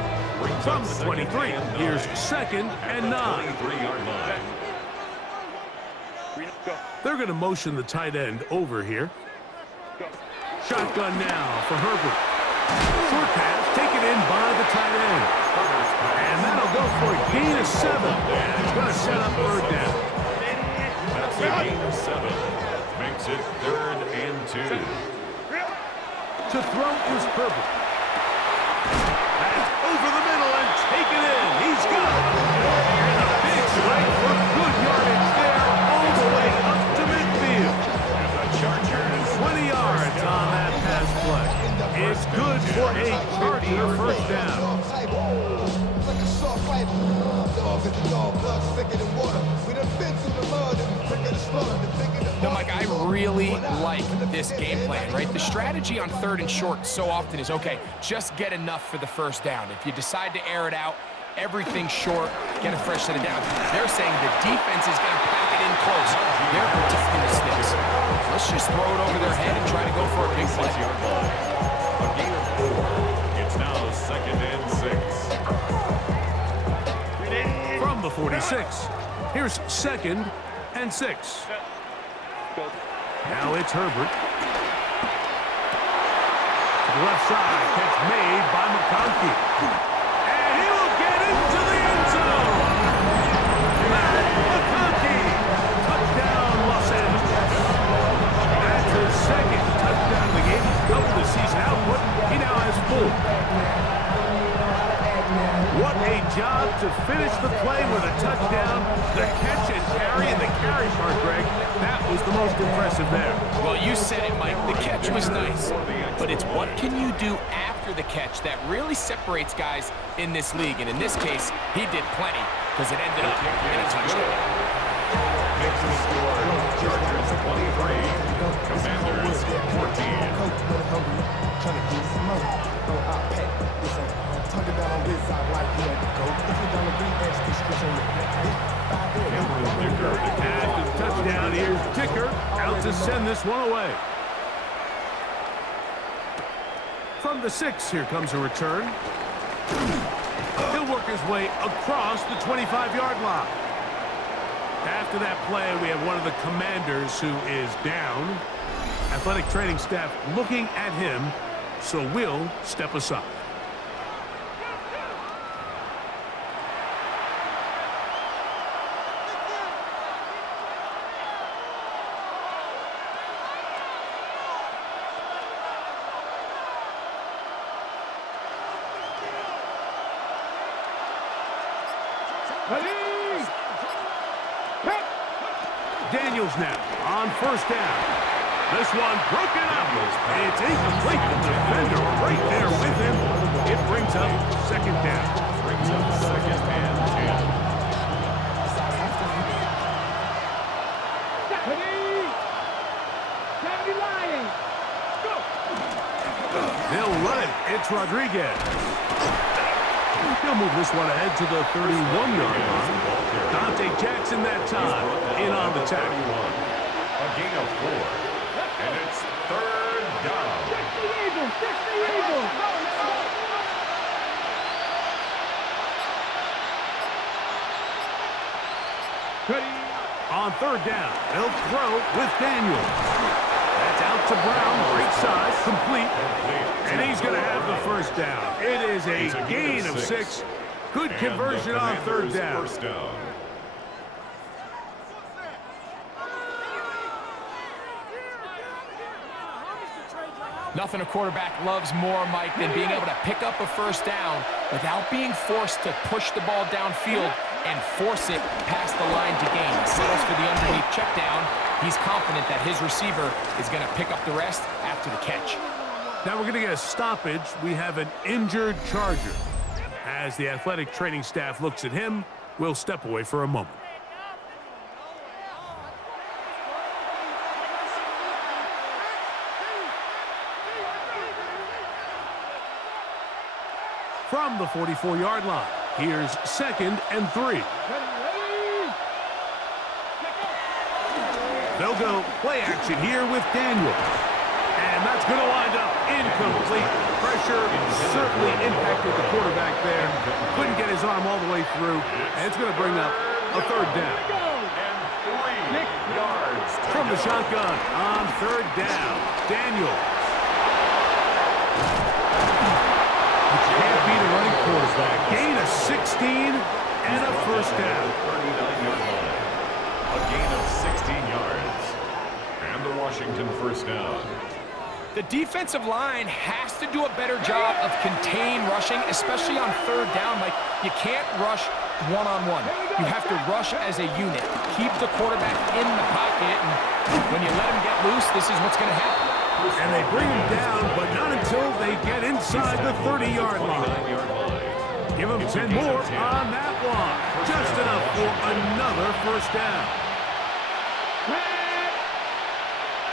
From the 23, here's 2nd and 9. 23-yard line. They're going to motion the tight end over here. Shotgun now for Herbert. Short pass taken in by the tight end. And that'll go for a gain of 7. And it's going to set up 3rd down. That's a gain of 7. Makes it 3rd and 2. To throw is Herbert. That's over the middle and taken in. He's got it. And a big strike for good yardage there all the way up to midfield. And the Chargers 20 yards on that pass play. It's good for a Charger 1st down. Like a soft fight. Dog is the dog, blood thicker than water. We done been through the mud and the quicker the slaughter, the bigger the... Now, Mike, I really like this game plan, right? The strategy on 3rd and short so often is, okay, just get enough for the 1st down. If you decide to air it out, everything short, get a fresh set of downs. They're saying the defense is going to pack it in close. They're protecting the sticks. Let's just throw it over their head and try to go for a big play. a gain of 4. It's now 2nd and 6. From the 46, here's 2nd and 6. Now it's Herbert. To the left side, catch made by McConkey. And he will get into the end zone. Matt McConkey. Touchdown, Los Angeles. That's his 2nd touchdown of the game. He's doubled his season output. He now has 4. What a job to finish the play with a touchdown. The catch and carry, and the carry part, Greg, that was the most impressive there. Well, you said it, Mike. The catch was nice, but it's what can you do after the catch that really separates guys in this league. And in this case, he did plenty because it ended up in a touchdown. Makes the score Chargers 23, Commanders 14. After the touchdown, here's Dicker out to send this one away. From the 6, here comes a return. He'll work his way across the 25-yard line. After that play, we have one of the Commanders who is down. Athletic training staff looking at him, so we'll step aside. Daniels now on 1st down. This one broken up. It's incomplete. The defender right there with him. It brings up 2nd down. Brings up 2nd and 10. They'll run it. It's Rodriguez. He'll move this one ahead to the 31-yard line. Dante Jackson that time in on the tackle. A gain of 4. And it's 3rd down. On 3rd down, they'll throw with Daniels. That's out to Brown, right side, complete. And he's going to have the 1st down. It is a gain of 6. Good conversion on 3rd down. First down. Nothing a quarterback loves more, Mike, than being able to pick up a first down without being forced to push the ball downfield and force it past the line to gain. He settles for the underneath check down. He's confident that his receiver is going to pick up the rest after the catch. Now we're going to get a stoppage. We have an injured Charger. As the athletic training staff looks at him, we'll step away for a moment. From the 44-yard line, here's 2nd and 3. They'll go play action here with Daniel. And that's going to wind up incomplete. Pressure certainly impacted the quarterback there. Couldn't get his arm all the way through. And it's going to bring up a 3rd down. And 3 yards. From the shotgun on 3rd down, Daniel. Can't beat a running quarterback. Gain of 16 and a first down. 39-yard line. A gain of 16 yards. And the Washington first down. The defensive line has to do a better job of contain rushing, especially on 3rd down. Like, you can't rush one-on-one. You have to rush as a unit. Keep the quarterback in the pocket, and when you let him get loose, this is what's going to happen. And they bring him down, but not until they get inside the 30-yard line. Give him 10 more on that one. Just enough for another first down.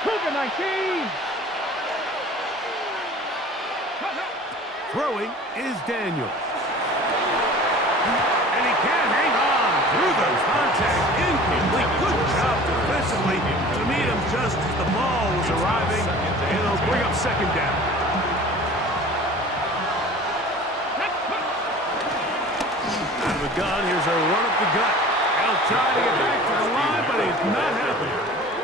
Cougar 19. Throwing is Daniel. And he can hang on through the contact. Incomplete. Good job defensively to meet him just as the ball was arriving. And it'll bring up 2nd down. Out of the gun, here's a run up the gut. He'll try to get back to the line, but he's not happy.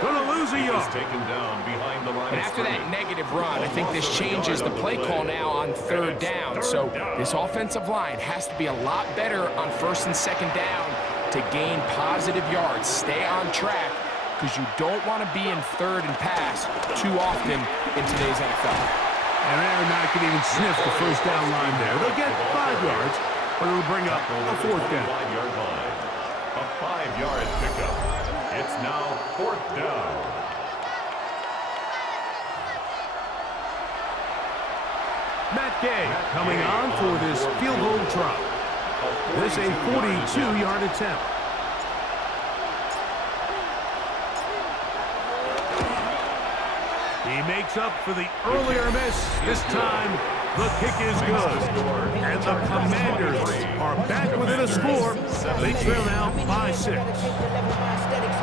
Gonna lose a yard. Taken down behind the line. And after that negative run, I think this changes the play call now on 3rd down. So this offensive line has to be a lot better on 1st and 2nd down to gain positive yards. Stay on track, because you don't want to be in 3rd and pass too often in today's NFL. And they're not going to even sniff the first down line there. They'll get 5 yards, but it'll bring up a 4th down. 5-yard line. A 5-yard pickup. It's now 4th down. Matt Gay coming on for this field goal try. This a 42-yard attempt. He makes up for the earlier miss. This time, the kick is good. And the Commanders are back within a score. They trail now by 6.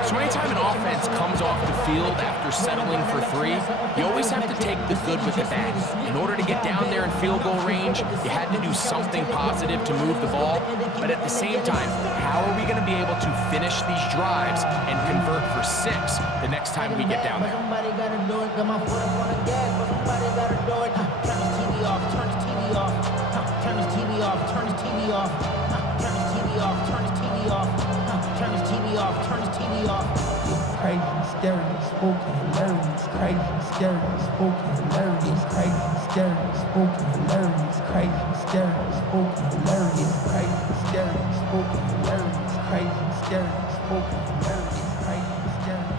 So anytime an offense comes off the field after settling for 3, you always have to take the good with the bad. In order to get down there in field goal range, you had to do something positive to move the ball. But at the same time, how are we going to be able to finish these drives and convert for 6 the next time we get down there? Somebody gotta do it, got my foot up on the gas, but somebody gotta do it. Turn his TV off, turn his TV off. Turn his TV off, turn his TV off. Turn his TV off, turn his TV off. Turn his TV off, turn his TV off. Crazy, scary, spooky, hilarious. Crazy, scary, spooky, hilarious. Crazy, scary, spooky, hilarious. Crazy, scary, spooky, hilarious. Crazy, scary, spooky, hilarious. Crazy, scary, spooky, hilarious. Crazy, scary, spooky, hilarious. Crazy, scary.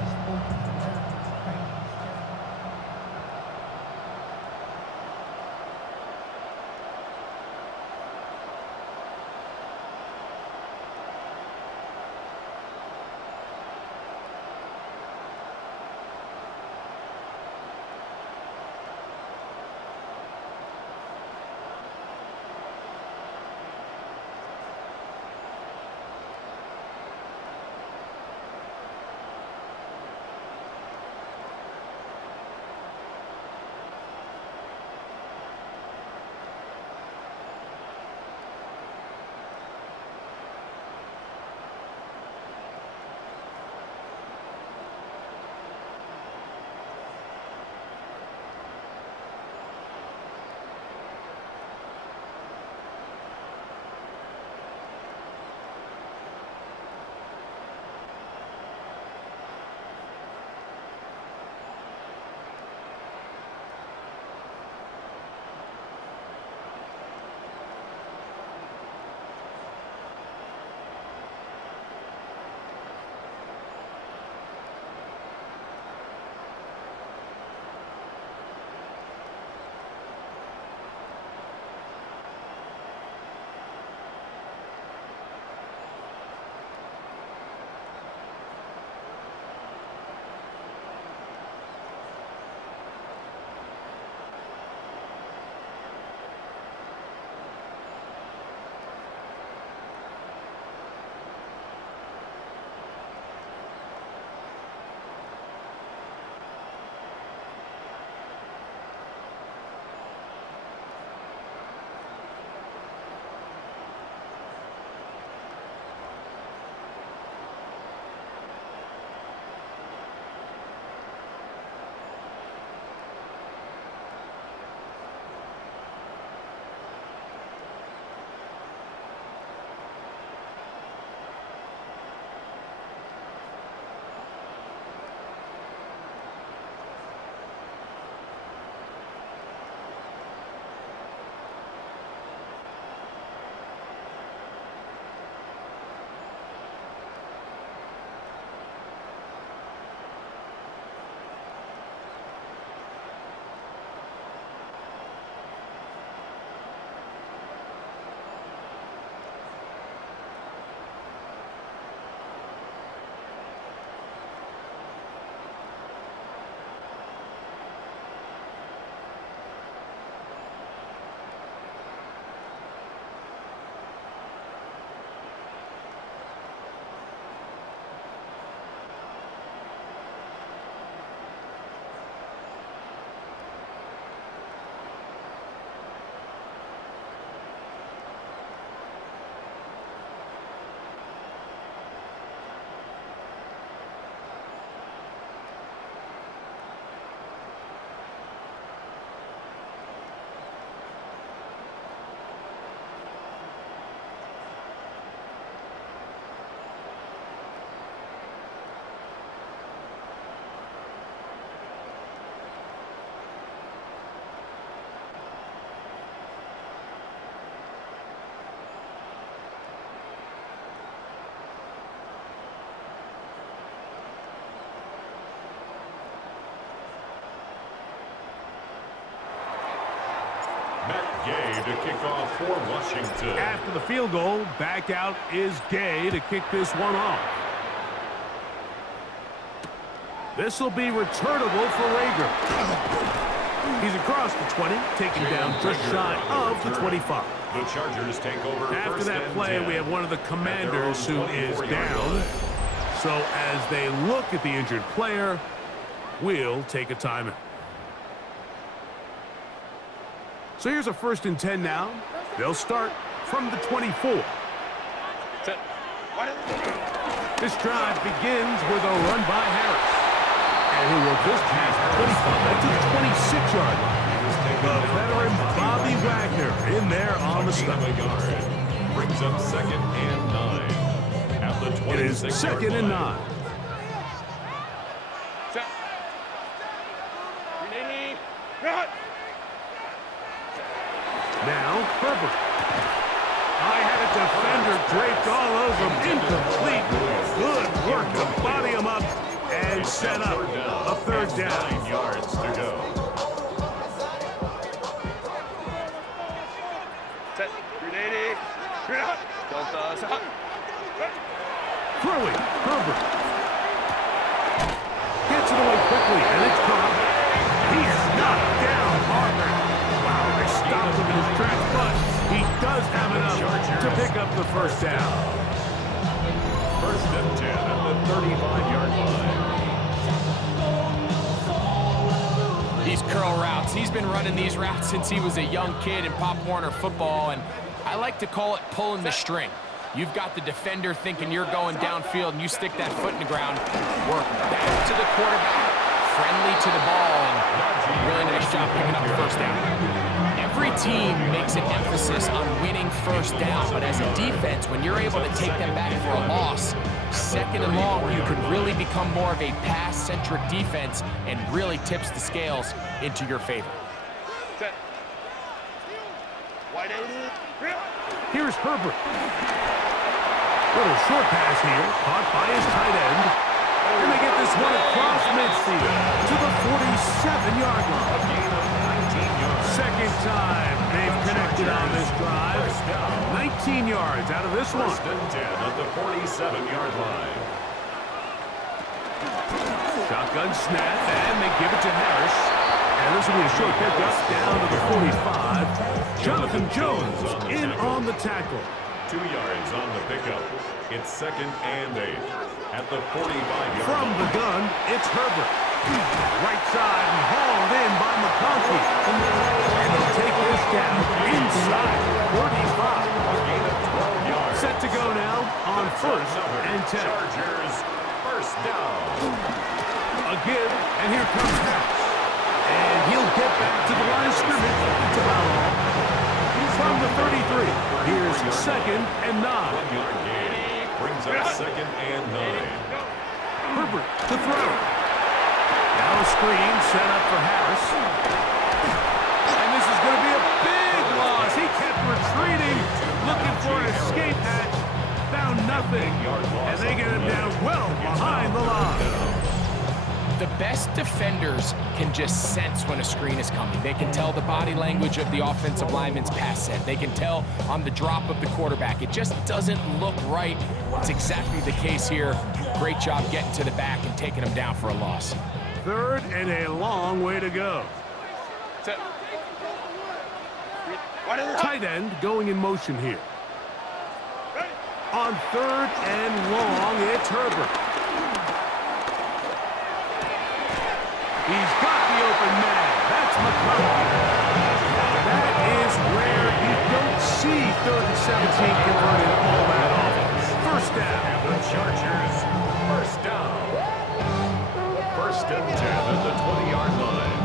to kick off for Washington. After the field goal, back out is Gay to kick this one off. This will be returnable for Rager. He's across the 20, taken down just shy of the 25. The Chargers take over. After that play, we have one of the commanders who is down. So as they look at the injured player, we'll take a timeout. So here's a 1st and 10 now. They'll start from the 24. This drive begins with a run by Harris. And he will just pass the 25 to the 26-yard line. The veteran Bobby Wagner in there on the stop. Brings up 2nd and 9. At the 26-yard line. It is 2nd and 9. Now, Herbert. I had a defender draped all over him. Incomplete. Good work to body him up and set up a 3rd down. 9 yards to go. Set. 380. Throwing. Herbert. Gets it away quickly, and it's caught. He's knocked down Harper. Wow, they stopped him in his tracks, but he does have enough to pick up the 1st down. 1st and 10 at the 35-yard line. These curl routes, he's been running these routes since he was a young kid in Pop Warner football, and I like to call it pulling the string. You've got the defender thinking you're going downfield, and you stick that foot in the ground, work back to the quarterback, friendly to the ball, and really nice job picking up the 1st down. Every team makes an emphasis on winning 1st down, but as a defense, when you're able to take them back for a loss, 2nd and long, you can really become more of a pass-centric defense and really tips the scales into your favor. Here's Herbert. Little short pass here, caught by his tight end. And they get this one across midfield to the 47-yard line. 2nd time they've connected on this drive. 19 yards out of this one. 1st and 10 at the 47-yard line. Shotgun snap, and they give it to Harris. And this will be a short pickup down to the 45. Jonathan Jones in on the tackle. 2 yards on the pickup. It's 2nd and 8 at the 45-yard From line. the gun, it's Herbert. Right side and hauled in by McConkey. And they'll take this down inside 45. A gain of 12 yards. Set to go now on 1st and 10. Chargers 1st down. A give, and here comes Harris. And he'll get back to the line of scrimmage. It's about all. From the 33, here's 2nd and 9. 1-yard gain. Brings up 2nd and 9. Herbert to throw. Now a screen set up for Harris. And this is going to be a big loss. He kept retreating, looking for an escape hatch. Found nothing. And they get him down well behind the line. The best defenders can just sense when a screen is coming. They can tell the body language of the offensive lineman's pass set. They can tell on the drop of the quarterback. It just doesn't look right. It's exactly the case here. Great job getting to the back and taking him down for a loss. 3rd and a long way to go. Tight end going in motion here. On 3rd and long, it's Herbert. He's got the open man. That's McConkey. That is rare. You don't see 3rd and 17 converted all that often. 1st down. And the Chargers 1st down. 1st and 10 at the 20-yard line.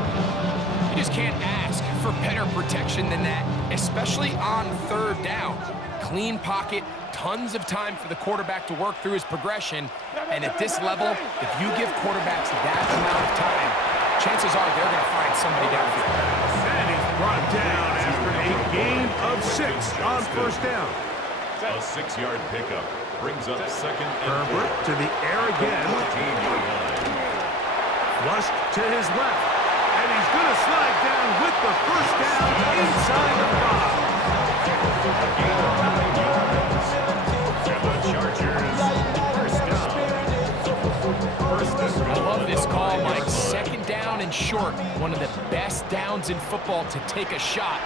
You just can't ask for better protection than that, especially on 3rd down. Clean pocket, tons of time for the quarterback to work through his progression. And at this level, if you give quarterbacks that amount of time, chances are they're going to find somebody downfield. That is brought down after a gain of 6 on 1st down. A 6-yard pickup brings up 2nd and Herbert 4. to the air again. 14-yard line. Flushed to his left. And he's going to slide down with the 1st down inside the 5. short, one of the best downs in football to take a shot.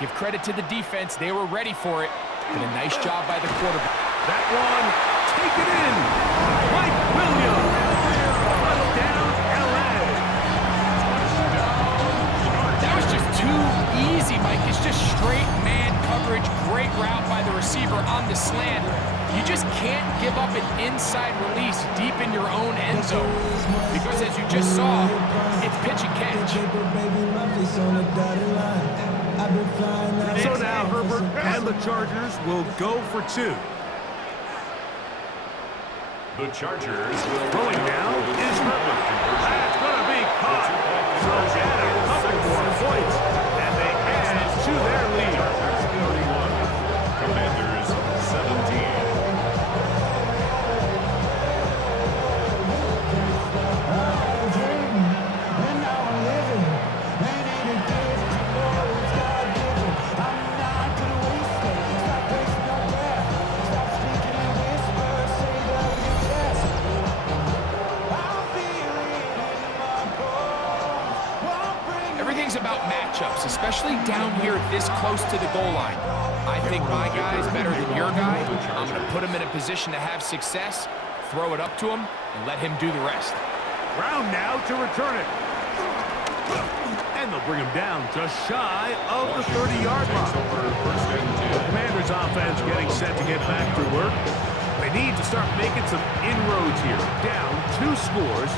Give credit to the defense. They were ready for it. And a nice job by the quarterback. That one, take it in. Mike Williams. Touchdown, LA. That was just too easy, Mike. It's just straight man coverage. Great route by the receiver on the slant. You just can't give up an inside release deep in your own end zone. Because as you just saw, it's pitch and catch. So now Herbert and the Chargers will go for two. The Chargers will Throwing now is Herbert. That's going to be caught. So add a couple more points, and they add to their lead. 31. Commanders 17. Everything's about matchups, especially down here this close to the goal line. I think my guy is better than your guy. I'm going to put him in a position to have success, throw it up to him, and let him do the rest. Brown now to return it. And they'll bring him down just shy of the 30-yard line. The Commanders' offense getting set to get back to work. They need to start making some inroads here. Down 2 scores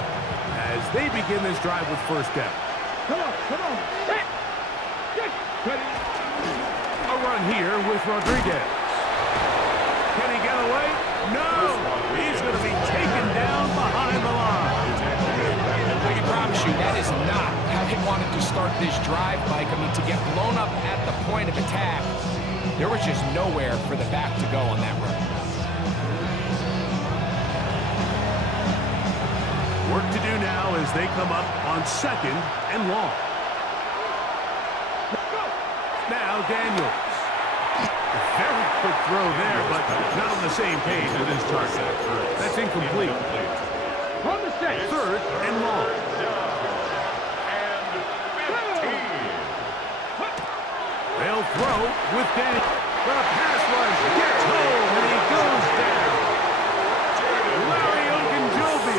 as they begin this drive with first down. Come on. Hey. Ready. A run here with Rodriguez. Can he get away? No! He's going to be taken down behind the line. I can promise you that is not how they wanted to start this drive, Mike. I mean, to get blown up at the point of attack, there was just nowhere for the back to go on that run. Work to do now as they come up on second and long. Now Daniels. A very quick throw there, but not on the same page with his target. That's incomplete. Run the set. Third and long. They'll throw with Daniels. The pass rush gets home and he goes down. Larry Ogunjobi.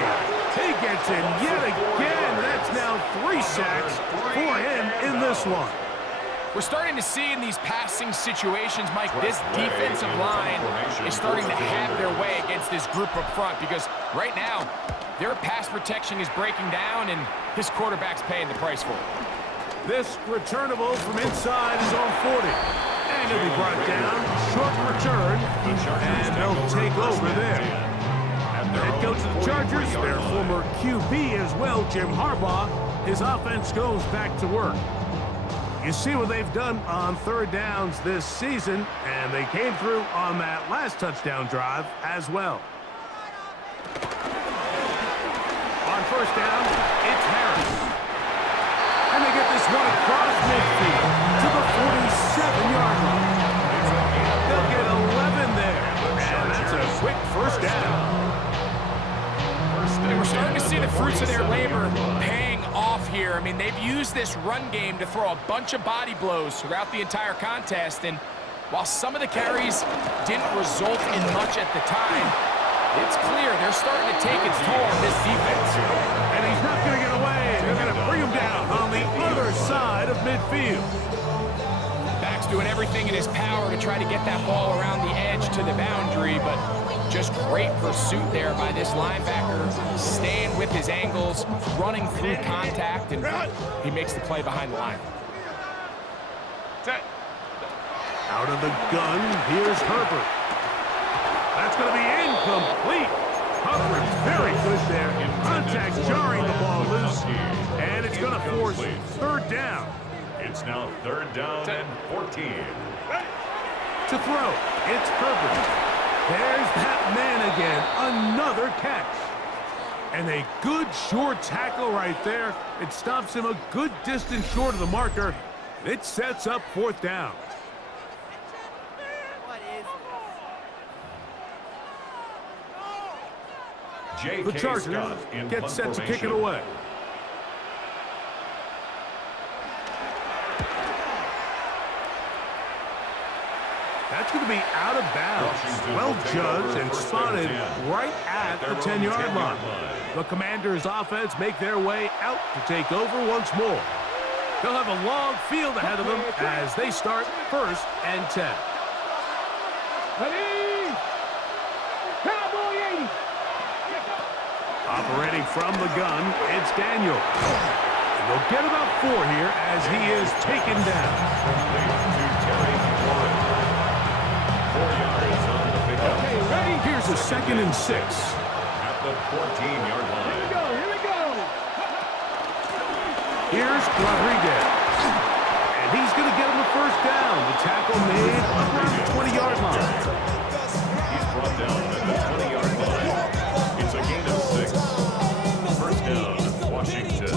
He gets in yet again. That's now 3 sacks for him in this one. We're starting to see in these passing situations, Mike, this defensive line is starting to have their way against this group up front because right now, their pass protection is breaking down and his quarterback's paying the price for it. This returnable from inside is on 40. And he'll be brought down. Short return. And they'll take over there. Head coach of the Chargers, their former QB as well, Jim Harbaugh. His offense goes back to work. You see what they've done on third downs this season, and they came through on that last touchdown drive as well. On first down, it's Harris. And they get this one across midfield to the 47-yard line. They'll get 11 there, and that's a quick first down. And we're starting to see the fruits of their labor paying off here. I mean, they've used this run game to throw a bunch of body blows throughout the entire contest, and while some of the carries didn't result in much at the time, it's clear they're starting to take its toll on this defense. And he's not going to get away. They're going to bring him down on the other side of midfield. Back's doing everything in his power to try to get that ball around the edge to the boundary, but just great pursuit there by this linebacker, staying with his angles, running through contact, and he makes the play behind the line. Out of the gun, here's Herbert. That's going to be incomplete. Coverage very good there. Contact jarring the ball loose, and it's going to force third down. It's now third down and 14. To throw, it's Herbert. There's that man again, another catch. And a good short tackle right there. It stops him a good distance short of the marker. It sets up fourth down. The Chargers get set to kick it away. That's going to be out of bounds. Washington Well will take judged over and first spotted and 10. right at the Their own 10-yard 10-yard line. line. The Commanders' offense make their way out to take over once more. They'll have a long field ahead of them as they start first and 10. Ready? Cowboy 80. Operating from the gun, it's Daniel. And they'll get about 4 here as he is taken down. To Terry McLaurin. 4 yards on the pickup. Okay, ready? Here's a 2nd and 6. At the 14-yard line. Here we go, here we go. Here's Rodriguez. And he's going to get him the first down. The tackle made around the 20-yard line. He's brought down at the 20-yard line. It's a gain of 6. First down, Washington.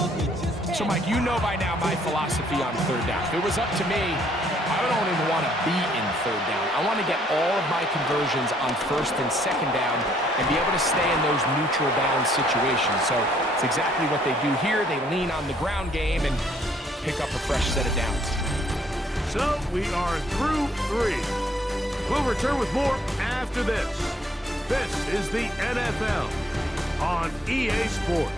So, Mike, you know by now my philosophy on third down. If it was up to me, I don't even want to be in third down. I want to get all of my conversions on first and second down and be able to stay in those neutral down situations. So it's exactly what they do here. They lean on the ground game and pick up a fresh set of downs. So we are through 3. We'll return with more after this. This is the NFL on EA Sports.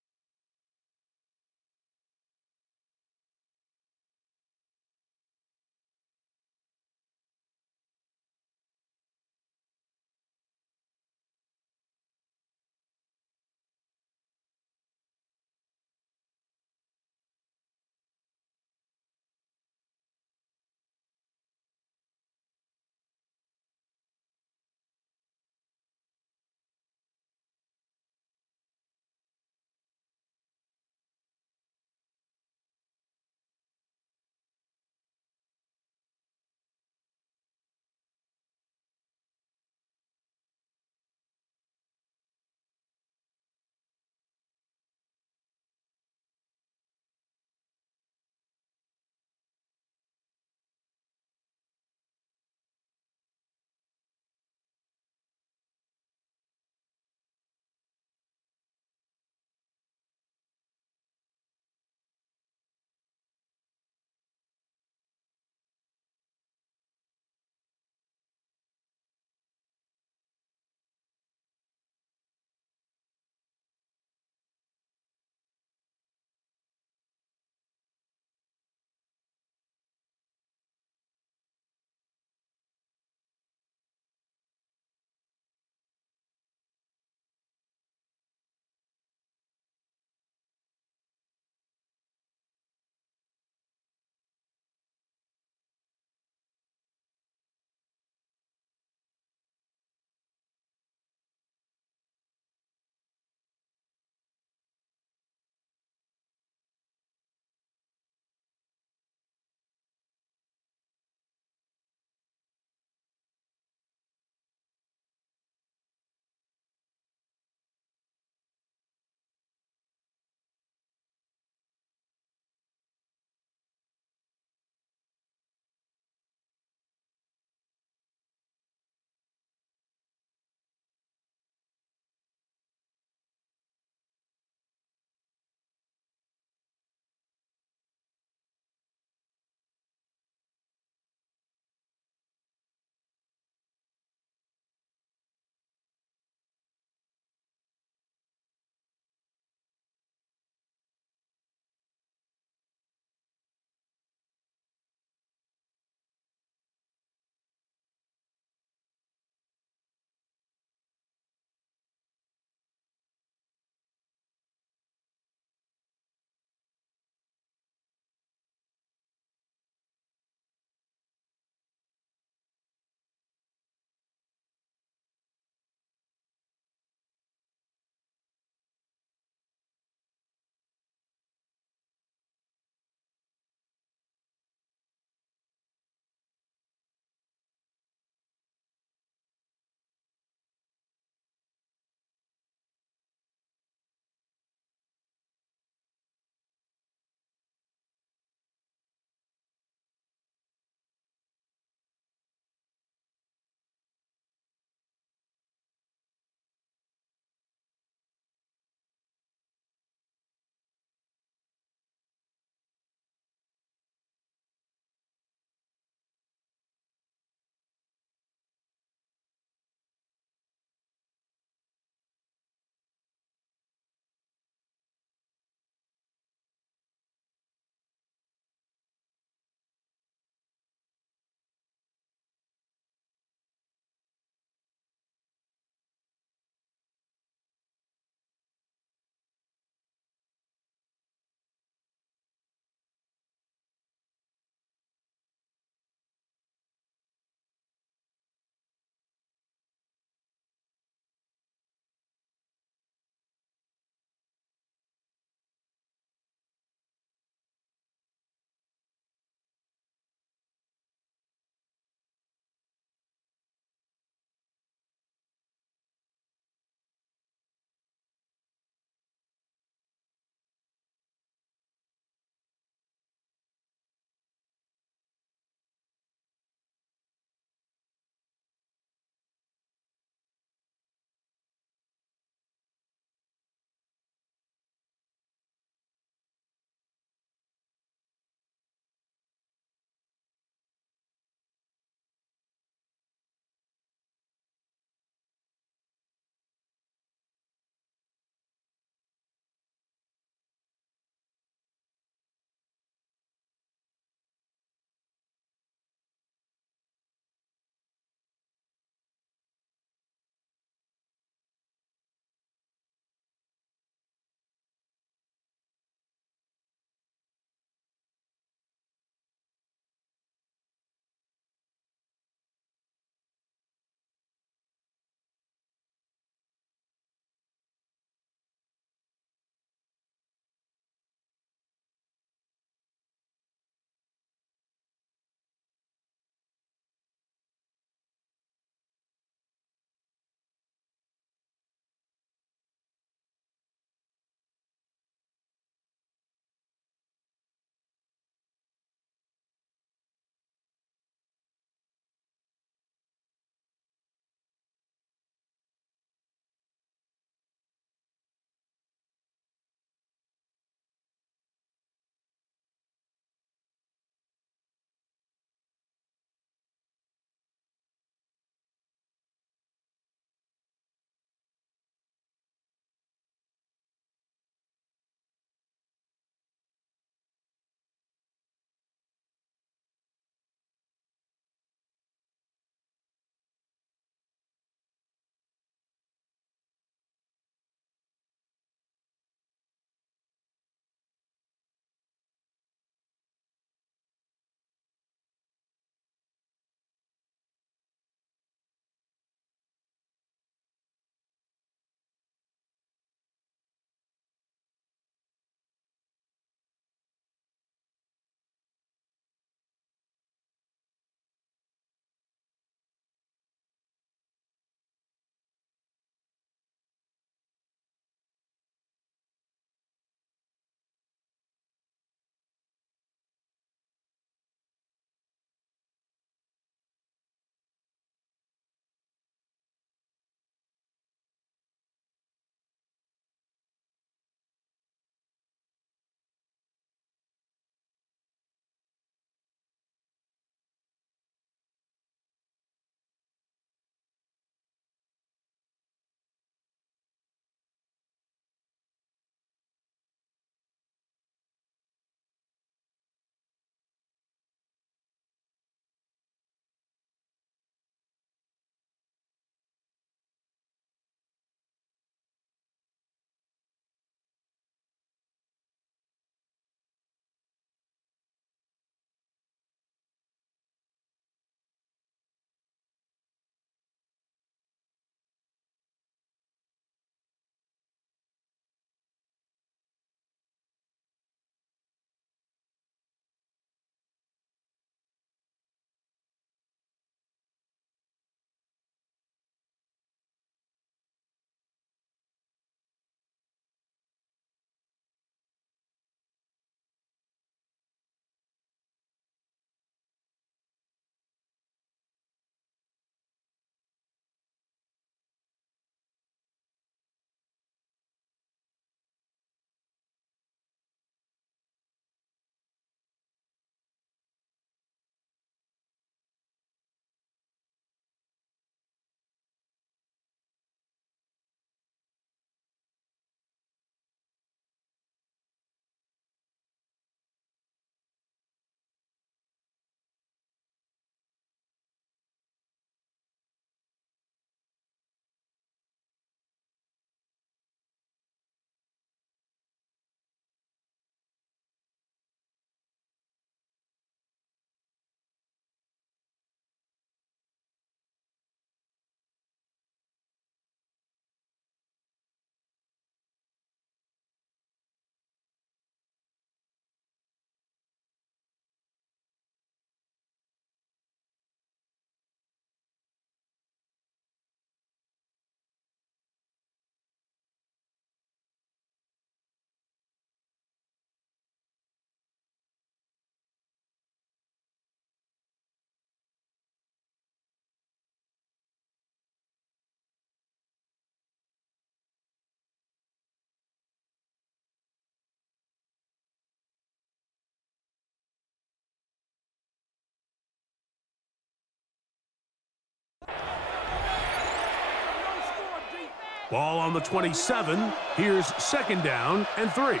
Ball on the 27. Here's second down and 3. On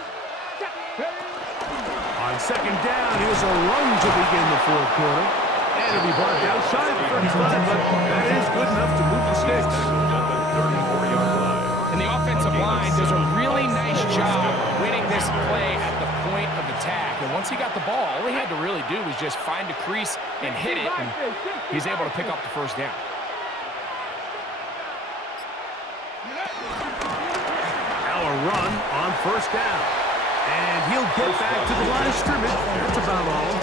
second down, here's a run to begin the fourth quarter. And it'll be brought down shy of the 35, but that is good enough to move the sticks. And the offensive line does a really nice job winning this play at the point of attack. And once he got the ball, all he had to really do was just find a crease and hit it, and he's able to pick up the first down. Now a run on first down. And he'll get back to the line of scrimmage. That's about all.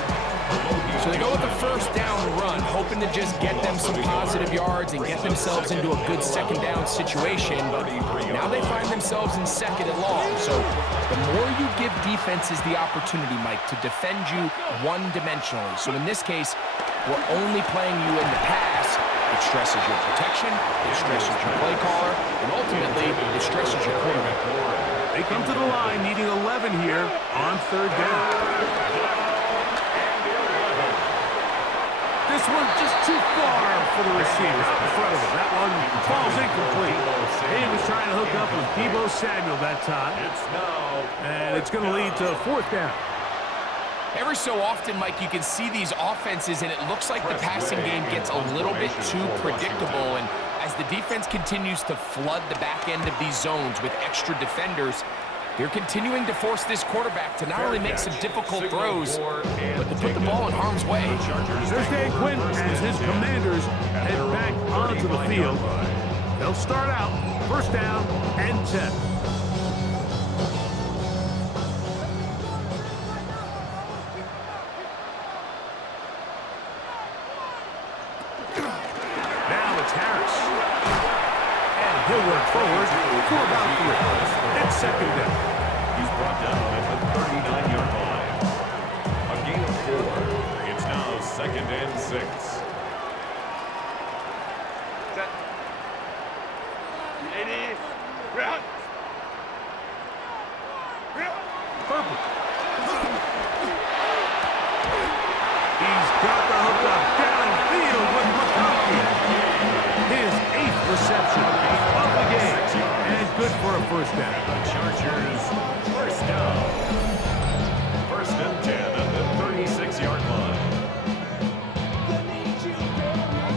So they go with the first down run, hoping to just get them some positive yards and get themselves into a good second down situation. But now they find themselves in second and long. So the more you give defenses the opportunity, Mike, to defend you one-dimensionally. So in this case, we're only playing you in the pass. It stresses your protection, it stresses your play caller, and ultimately, it stresses your quarterback. They come to the line needing 11 here on third down. This one just too far for the receiver out in front of him. That one falls incomplete. He was trying to hook up with Deebo Samuel that time. And it's going to lead to fourth down. Every so often, Mike, you can see these offenses, and it looks like the passing game gets a little bit too predictable. And as the defense continues to flood the back end of these zones with extra defenders, they're continuing to force this quarterback to not only make some difficult throws, but to put the ball in harm's way. There's Dan Quinn as his Commanders head back onto the field. They'll start out first down and 10. He'll work forward for about 3. It's second down. He's brought down at the 39-yard line. A gain of 4. It's now second and 6. Set. 80. Round. Purple. He's got the hook up downfield with McConkey. His 8th reception of the game. And good for a first down. The Chargers first down. First and 10 at the 36-yard line.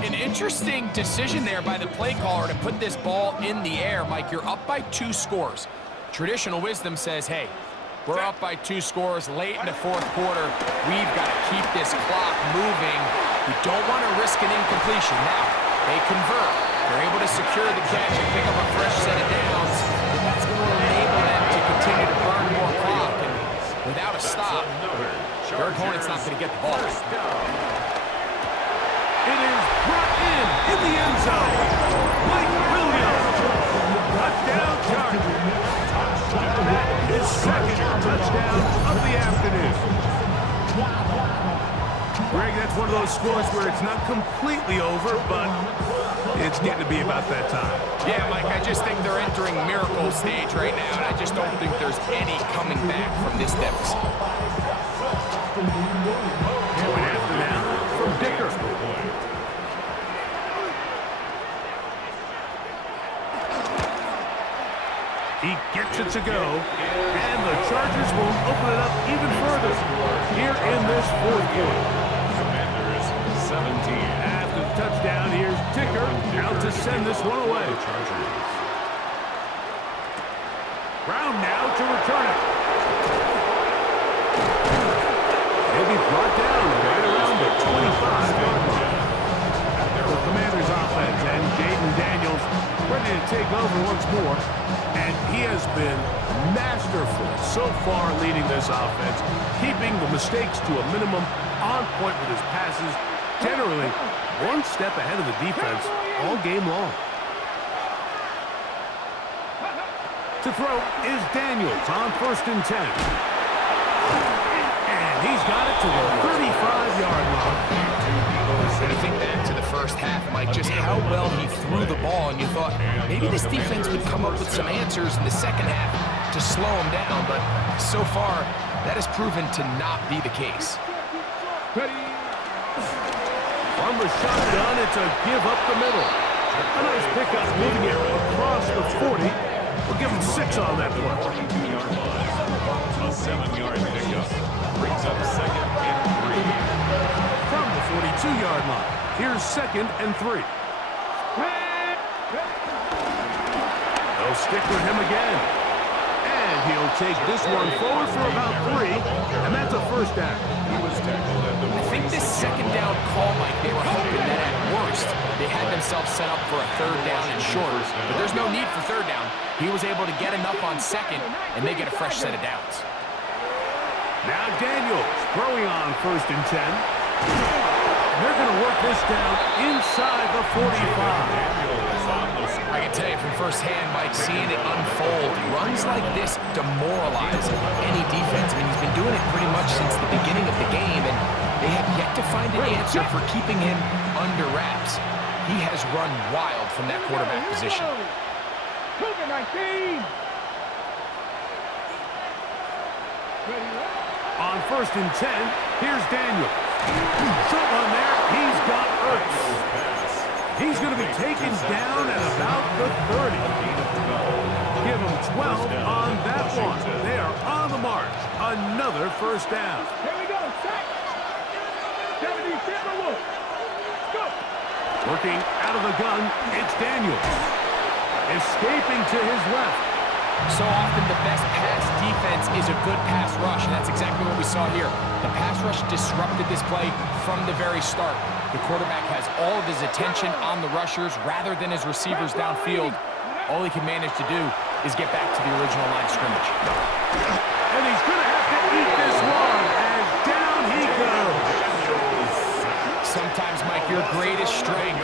An interesting decision there by the play caller to put this ball in the air. Mike, you're up by 2 scores. Traditional wisdom says, hey, we're up by 2 scores late in the fourth quarter. We've got to keep this clock moving. We don't want to risk an incompletion. Now, they convert. They're able to secure the catch and pick up a fresh set of downs. That's going to enable them to continue to burn more clock. And without a stop, their opponent's not going to get the ball. It is brought in the end zone. Mike Williams. Touchdown Chargers. His second touchdown of the afternoon. Greg, that's one of those scores where it's not completely over, but it's getting to be about that time. Yeah, Mike, I just think they're entering miracle stage right now, and I just don't think there's any coming back from this deficit. Point after now from Dicker. He gets it to go, and the Chargers will open it up even further here in this fourth quarter. Commanders 17. After the touchdown, here's Dicker out to send this one away. Brown now to return it. He'll be brought down right around the 25-yard line. The Commanders offense and Jaden Daniels ready to take over once more. And he has been masterful so far leading this offense, keeping the mistakes to a minimum, on point with his passes, generally one step ahead of the defense all game long. To throw is Daniels on first and 10. And he's got it to the 35-yard line. And you think back to the first half, Mike, just how well he threw the ball, and you thought maybe this defense would come up with some answers in the second half to slow him down, but so far, that has proven to not be the case. From the shotgun, it's a give up the middle. A nice pickup moving it across past the 40. We'll give him 6 on that play. 42-yard line. A 7-yard pickup. Brings up second and 3. From the 42-yard line, here's second and 3. They'll stick with him again. And he'll take this one forward for about 3, and that's a first down. I think this second down call, Mike, they were hoping that at worst they had themselves set up for a third down and short, but there's no need for third down. He was able to get enough on second, and they get a fresh set of downs. Now Daniels throwing on first and 10. They're going to work this down inside the 45. I can tell you from firsthand, Mike, seeing it unfold, runs like this demoralize any defense. I mean, he's been doing it pretty much since the beginning of the game, and they have yet to find an answer for keeping him under wraps. He has run wild from that quarterback position. Cougar 19. On first and 10, here's Daniels. Short one there. He's got Ertz. He's going to be taken down at about the 30. Give him 12 on that one. They are on the march. Another first down. Here we go. Sack. 70 Timberwolves. Go. Working out of the gun, it's Daniels. Escaping to his left. So often the best pass defense is a good pass rush, and that's exactly what we saw here. The pass rush disrupted this play from the very start. The quarterback has all of his attention on the rushers rather than his receivers downfield. All he can manage to do is get back to the original line of scrimmage. And he's going to have to eat this one as down he goes. Sometimes, Mike, your greatest strength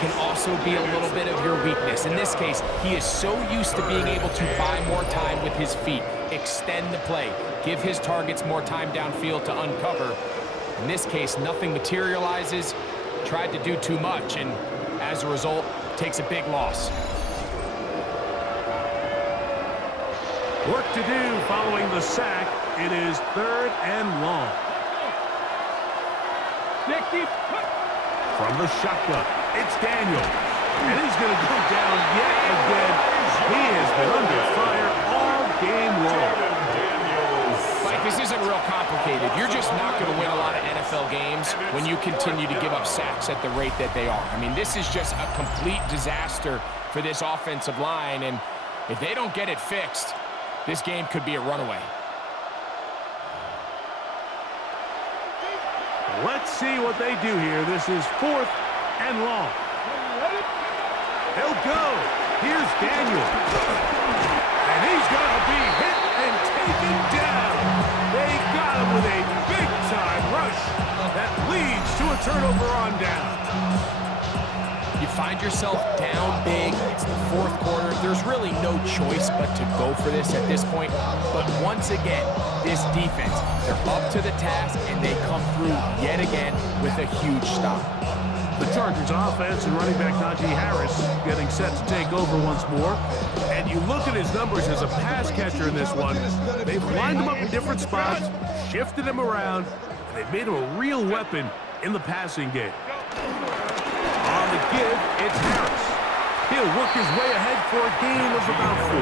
can also be a little bit of your weakness. In this case, he is so used to being able to buy more time with his feet, extend the play, give his targets more time downfield to uncover. In this case, nothing materializes, tried to do too much, and as a result, takes a big loss. Work to do following the sack. It is 3rd and long. From the shotgun, it's Daniels. And he's going to go down yet again. He has been under fire all game long. Mike, this isn't real complicated. You're just not going to win a lot of NFL games when you continue to give up sacks at the rate that they are. I mean, this is just a complete disaster for this offensive line, and if they don't get it fixed, this game could be a runaway. Let's see what they do here. This is 4th and long. They'll go. Here's Daniels. And he's going to be hit and taken down. They got him with a big-time rush that leads to a turnover on down. You find yourself down big. It's the 4th quarter. There's really no choice but to go for this at this point. But once again, this defense, they're up to the task, and they come through yet again with a huge stop. The Chargers offense and running back Najee Harris getting set to take over once more. And you look at his numbers as a pass catcher in this one. They've lined him up in different spots, shifted him around, and they've made him a real weapon in the passing game. On the give, it's Harris. He'll work his way ahead for a gain of about 4.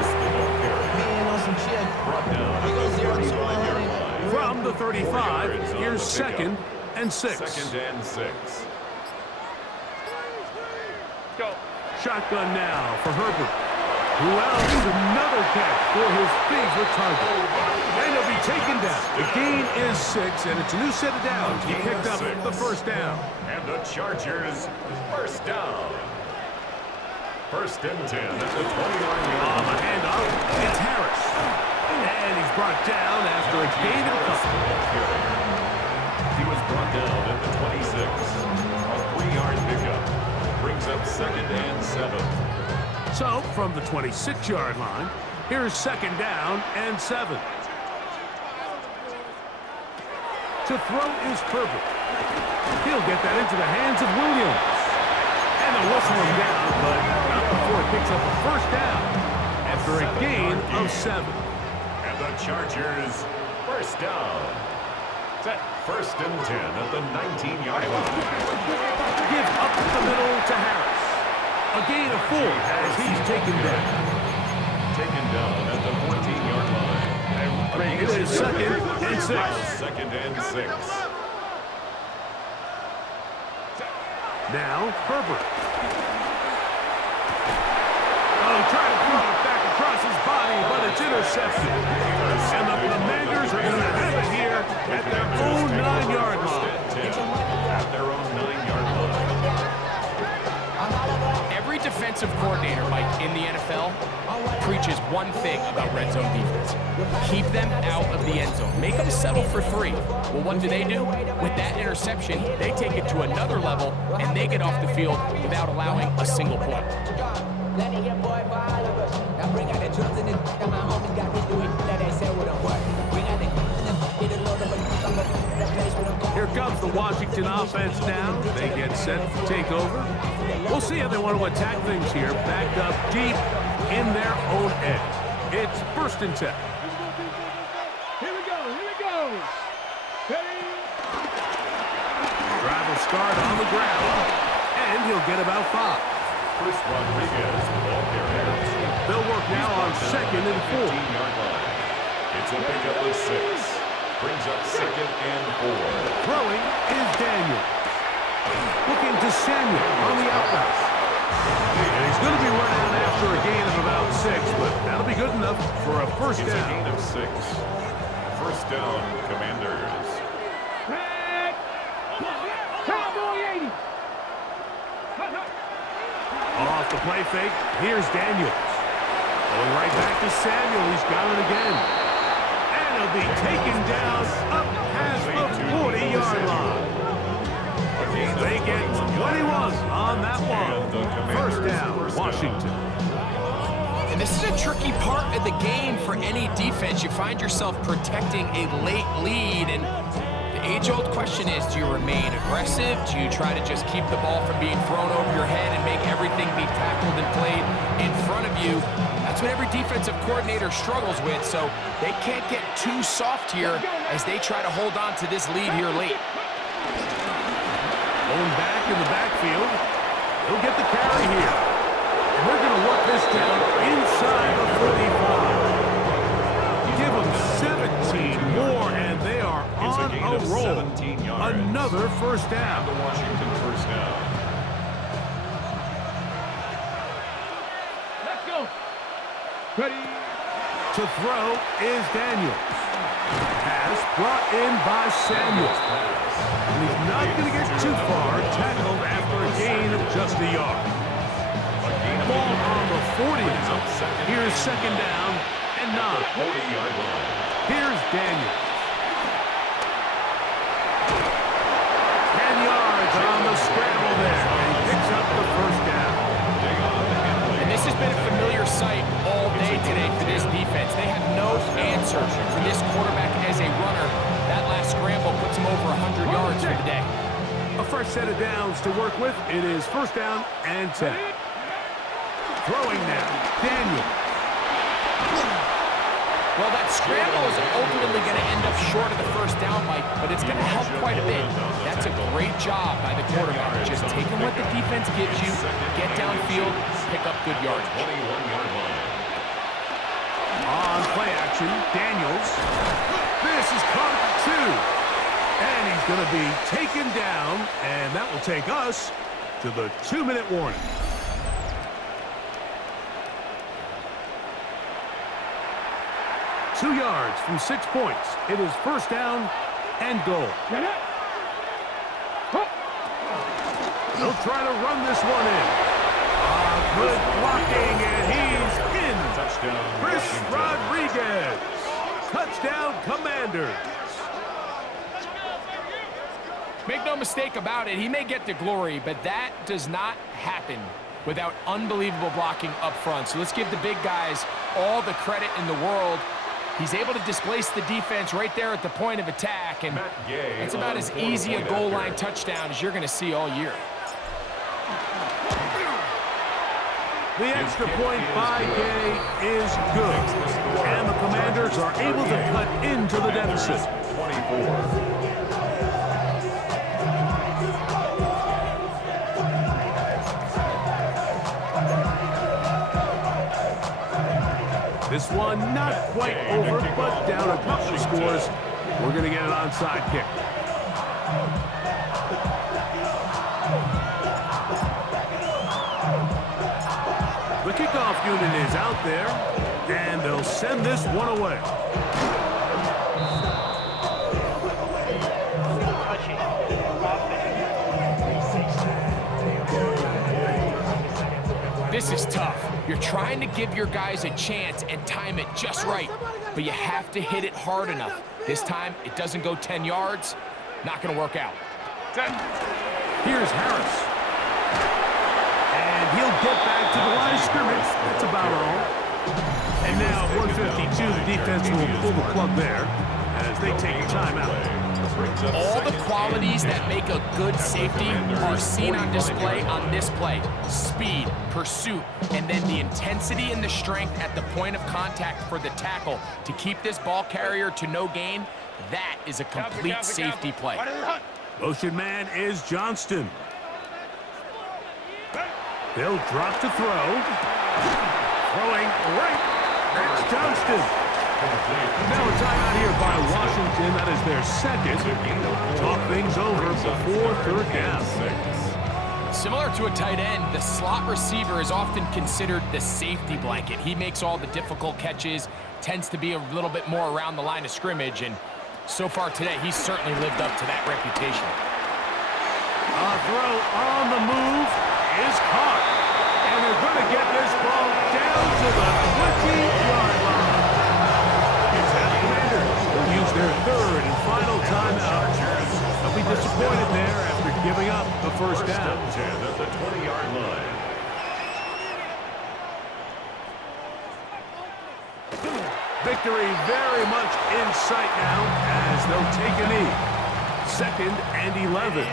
From the 35, here's 2nd and 6. 2nd and 6. Go. Shotgun now for Herbert. Who else? Another catch for his favorite target. And he'll be taken down. The gain is 6, and it's a new set of downs. He picked up the first down. And the Chargers, first down. 1st and 10 at the 20-yard line. On the handoff, it's Harris. And he's brought down after a gain of a couple. He was brought down at the 26. A 3-yard pickup. Brings up 2nd and 7. So, from the 26-yard line, here's 2nd down and 7. To throw is Herbert. He'll get that into the hands of Williams. And they'll whistle him down, but not before he picks up a first down after a gain of 7. And the Chargers, first down. Set 1st and 10 at the 19-yard line. Give up the middle to Harris. A gain of 4 as he's taken down. taken down at the 14-yard line. It is 2nd and 6. 2nd and 6. Now, Herbert. Oh, trying to throw it back across his body, but it's intercepted. And the Commanders are going to have it here at their own 9-yard line. At their own 9-yard line. Every defensive coordinator, Mike, in the NFL preaches one thing about red zone defense. Keep them out of the end zone. Make them settle for 3. Well, what do? With that interception, they take it to another level, and they get off the field without allowing a single point. Here comes the Washington offense now. They get set to take over. We'll see how they want to attack things here. Backed up deep in their own end. It's 1st and 10. Here we go. Ready? Drive will start on the ground, and he'll get about 5. Chris Rodriguez, the ball carrier. They'll work now on 2nd and 4. 15-yard line. It's a pickup of 6. Brings up 2nd and 4. Throwing is Daniel. Looking to Samuel on the outside. And he's going to be run out after a gain of about 6, but that'll be good enough for a first It's down. a gain of 6. First down, Commanders. Red. Cowboy 80. Off the play fake, here's Daniels. Going right back to Samuel, he's got it again. And he'll be taken down up past the 40-yard line. They get 21 on that one. First down, Washington. And this is a tricky part of the game for any defense. You find yourself protecting a late lead, and the age-old question is, do you remain aggressive? Do you try to just keep the ball from being thrown over your head and make everything be tackled and played in front of you? That's what every defensive coordinator struggles with, so they can't get too soft here as they try to hold on to this lead here late. Going back in the backfield. He'll get the carry here. And they're going to work this down inside the 45. Give them 17 more, and they are It's a on gain a of roll. 17 yards. Another first down. The Washington first down. Let's go. Ready? To throw is Daniels. Pass brought in by Samuel. And he's not going to get too far, tackled after a gain of just a yard. Ball on the 40 now. Here's 2nd down and 9. 40-yard line. Here's Daniels. 10 yards on the scramble there, and he picks up the first down. And this has been a familiar sight all day today for this defense. They have no answer for this quarterback as a runner. That last scramble puts him over 100 yards for the day. A fresh set of downs to work with. It is 1st down and 10. Throwing now, Daniel. Well, that scramble is ultimately going to end up short of the first down, Mike, but it's going to help quite a bit. That's a great job by the quarterback. Just taking what the defense gives you, get downfield, pick up good yardage. 21-yard line. On play action, Daniels. This is caught at 2. And he's going to be taken down, and that will take us to the 2-minute warning. Two yards from 6 points. It is first down and goal. They'll try to run this one in. Good blocking, and he's in. Touchdown, Chris Washington. Rodriguez. Touchdown, Commanders. Make no mistake about it, he may get the glory, but that does not happen without unbelievable blocking up front. So let's give the big guys all the credit in the world. He's able to displace the defense right there at the point of attack, and it's about as easy a goal line touchdown as you're going to see all year. The extra point by Gay is good, and the Commanders are able to cut into the deficit. 24. This one not quite over, but down a couple of scores. We're going to get an onside kick. The kickoff unit is out there, and they'll send this one away. This is tough. You're trying to give your guys a chance and time it just right, but you have to hit it hard enough. This time, it doesn't go 10 yards. Not going to work out. Here's Harris. And he'll get back to the line of scrimmage. That's about all. And now at 152, the defense will pull the plug there as they take a timeout. All the qualities that make a good safety are seen on display on this play. Speed, pursuit, and then the intensity and the strength at the point of contact for the tackle to keep this ball carrier to no gain. That is a complete safety play. Motion man is Johnston. They'll drop to throw. Throwing right. That's Johnston. Now a timeout here by Washington. That is their second. Talk things over before third down. Similar to a tight end, the slot receiver is often considered the safety blanket. He makes all the difficult catches, tends to be a little bit more around the line of scrimmage, and so far today, he's certainly lived up to that reputation. A throw on the move is caught. And they're going to get this ball down to the 20-yard line. They'll use their third and final timeout. They'll be disappointed there after giving up the first down. At the 20-yard line. Victory very much in sight now as they'll take a knee. 2nd and 11.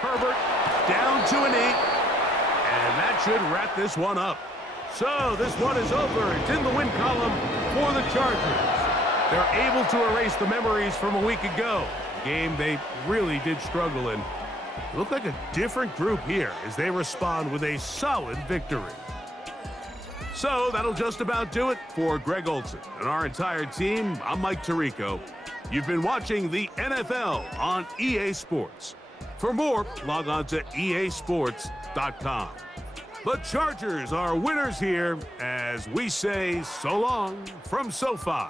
Herbert down to a knee. And that should wrap this one up. So this one is over. It's in the win column for the Chargers. They're able to erase the memories from a week ago. A game they really did struggle in. It looked like a different group here as they respond with a solid victory. So that'll just about do it for Greg Olson and our entire team. I'm Mike Tirico. You've been watching the NFL on EA Sports. For more, log on to easports.com. The Chargers are winners here as we say so long from SoFi.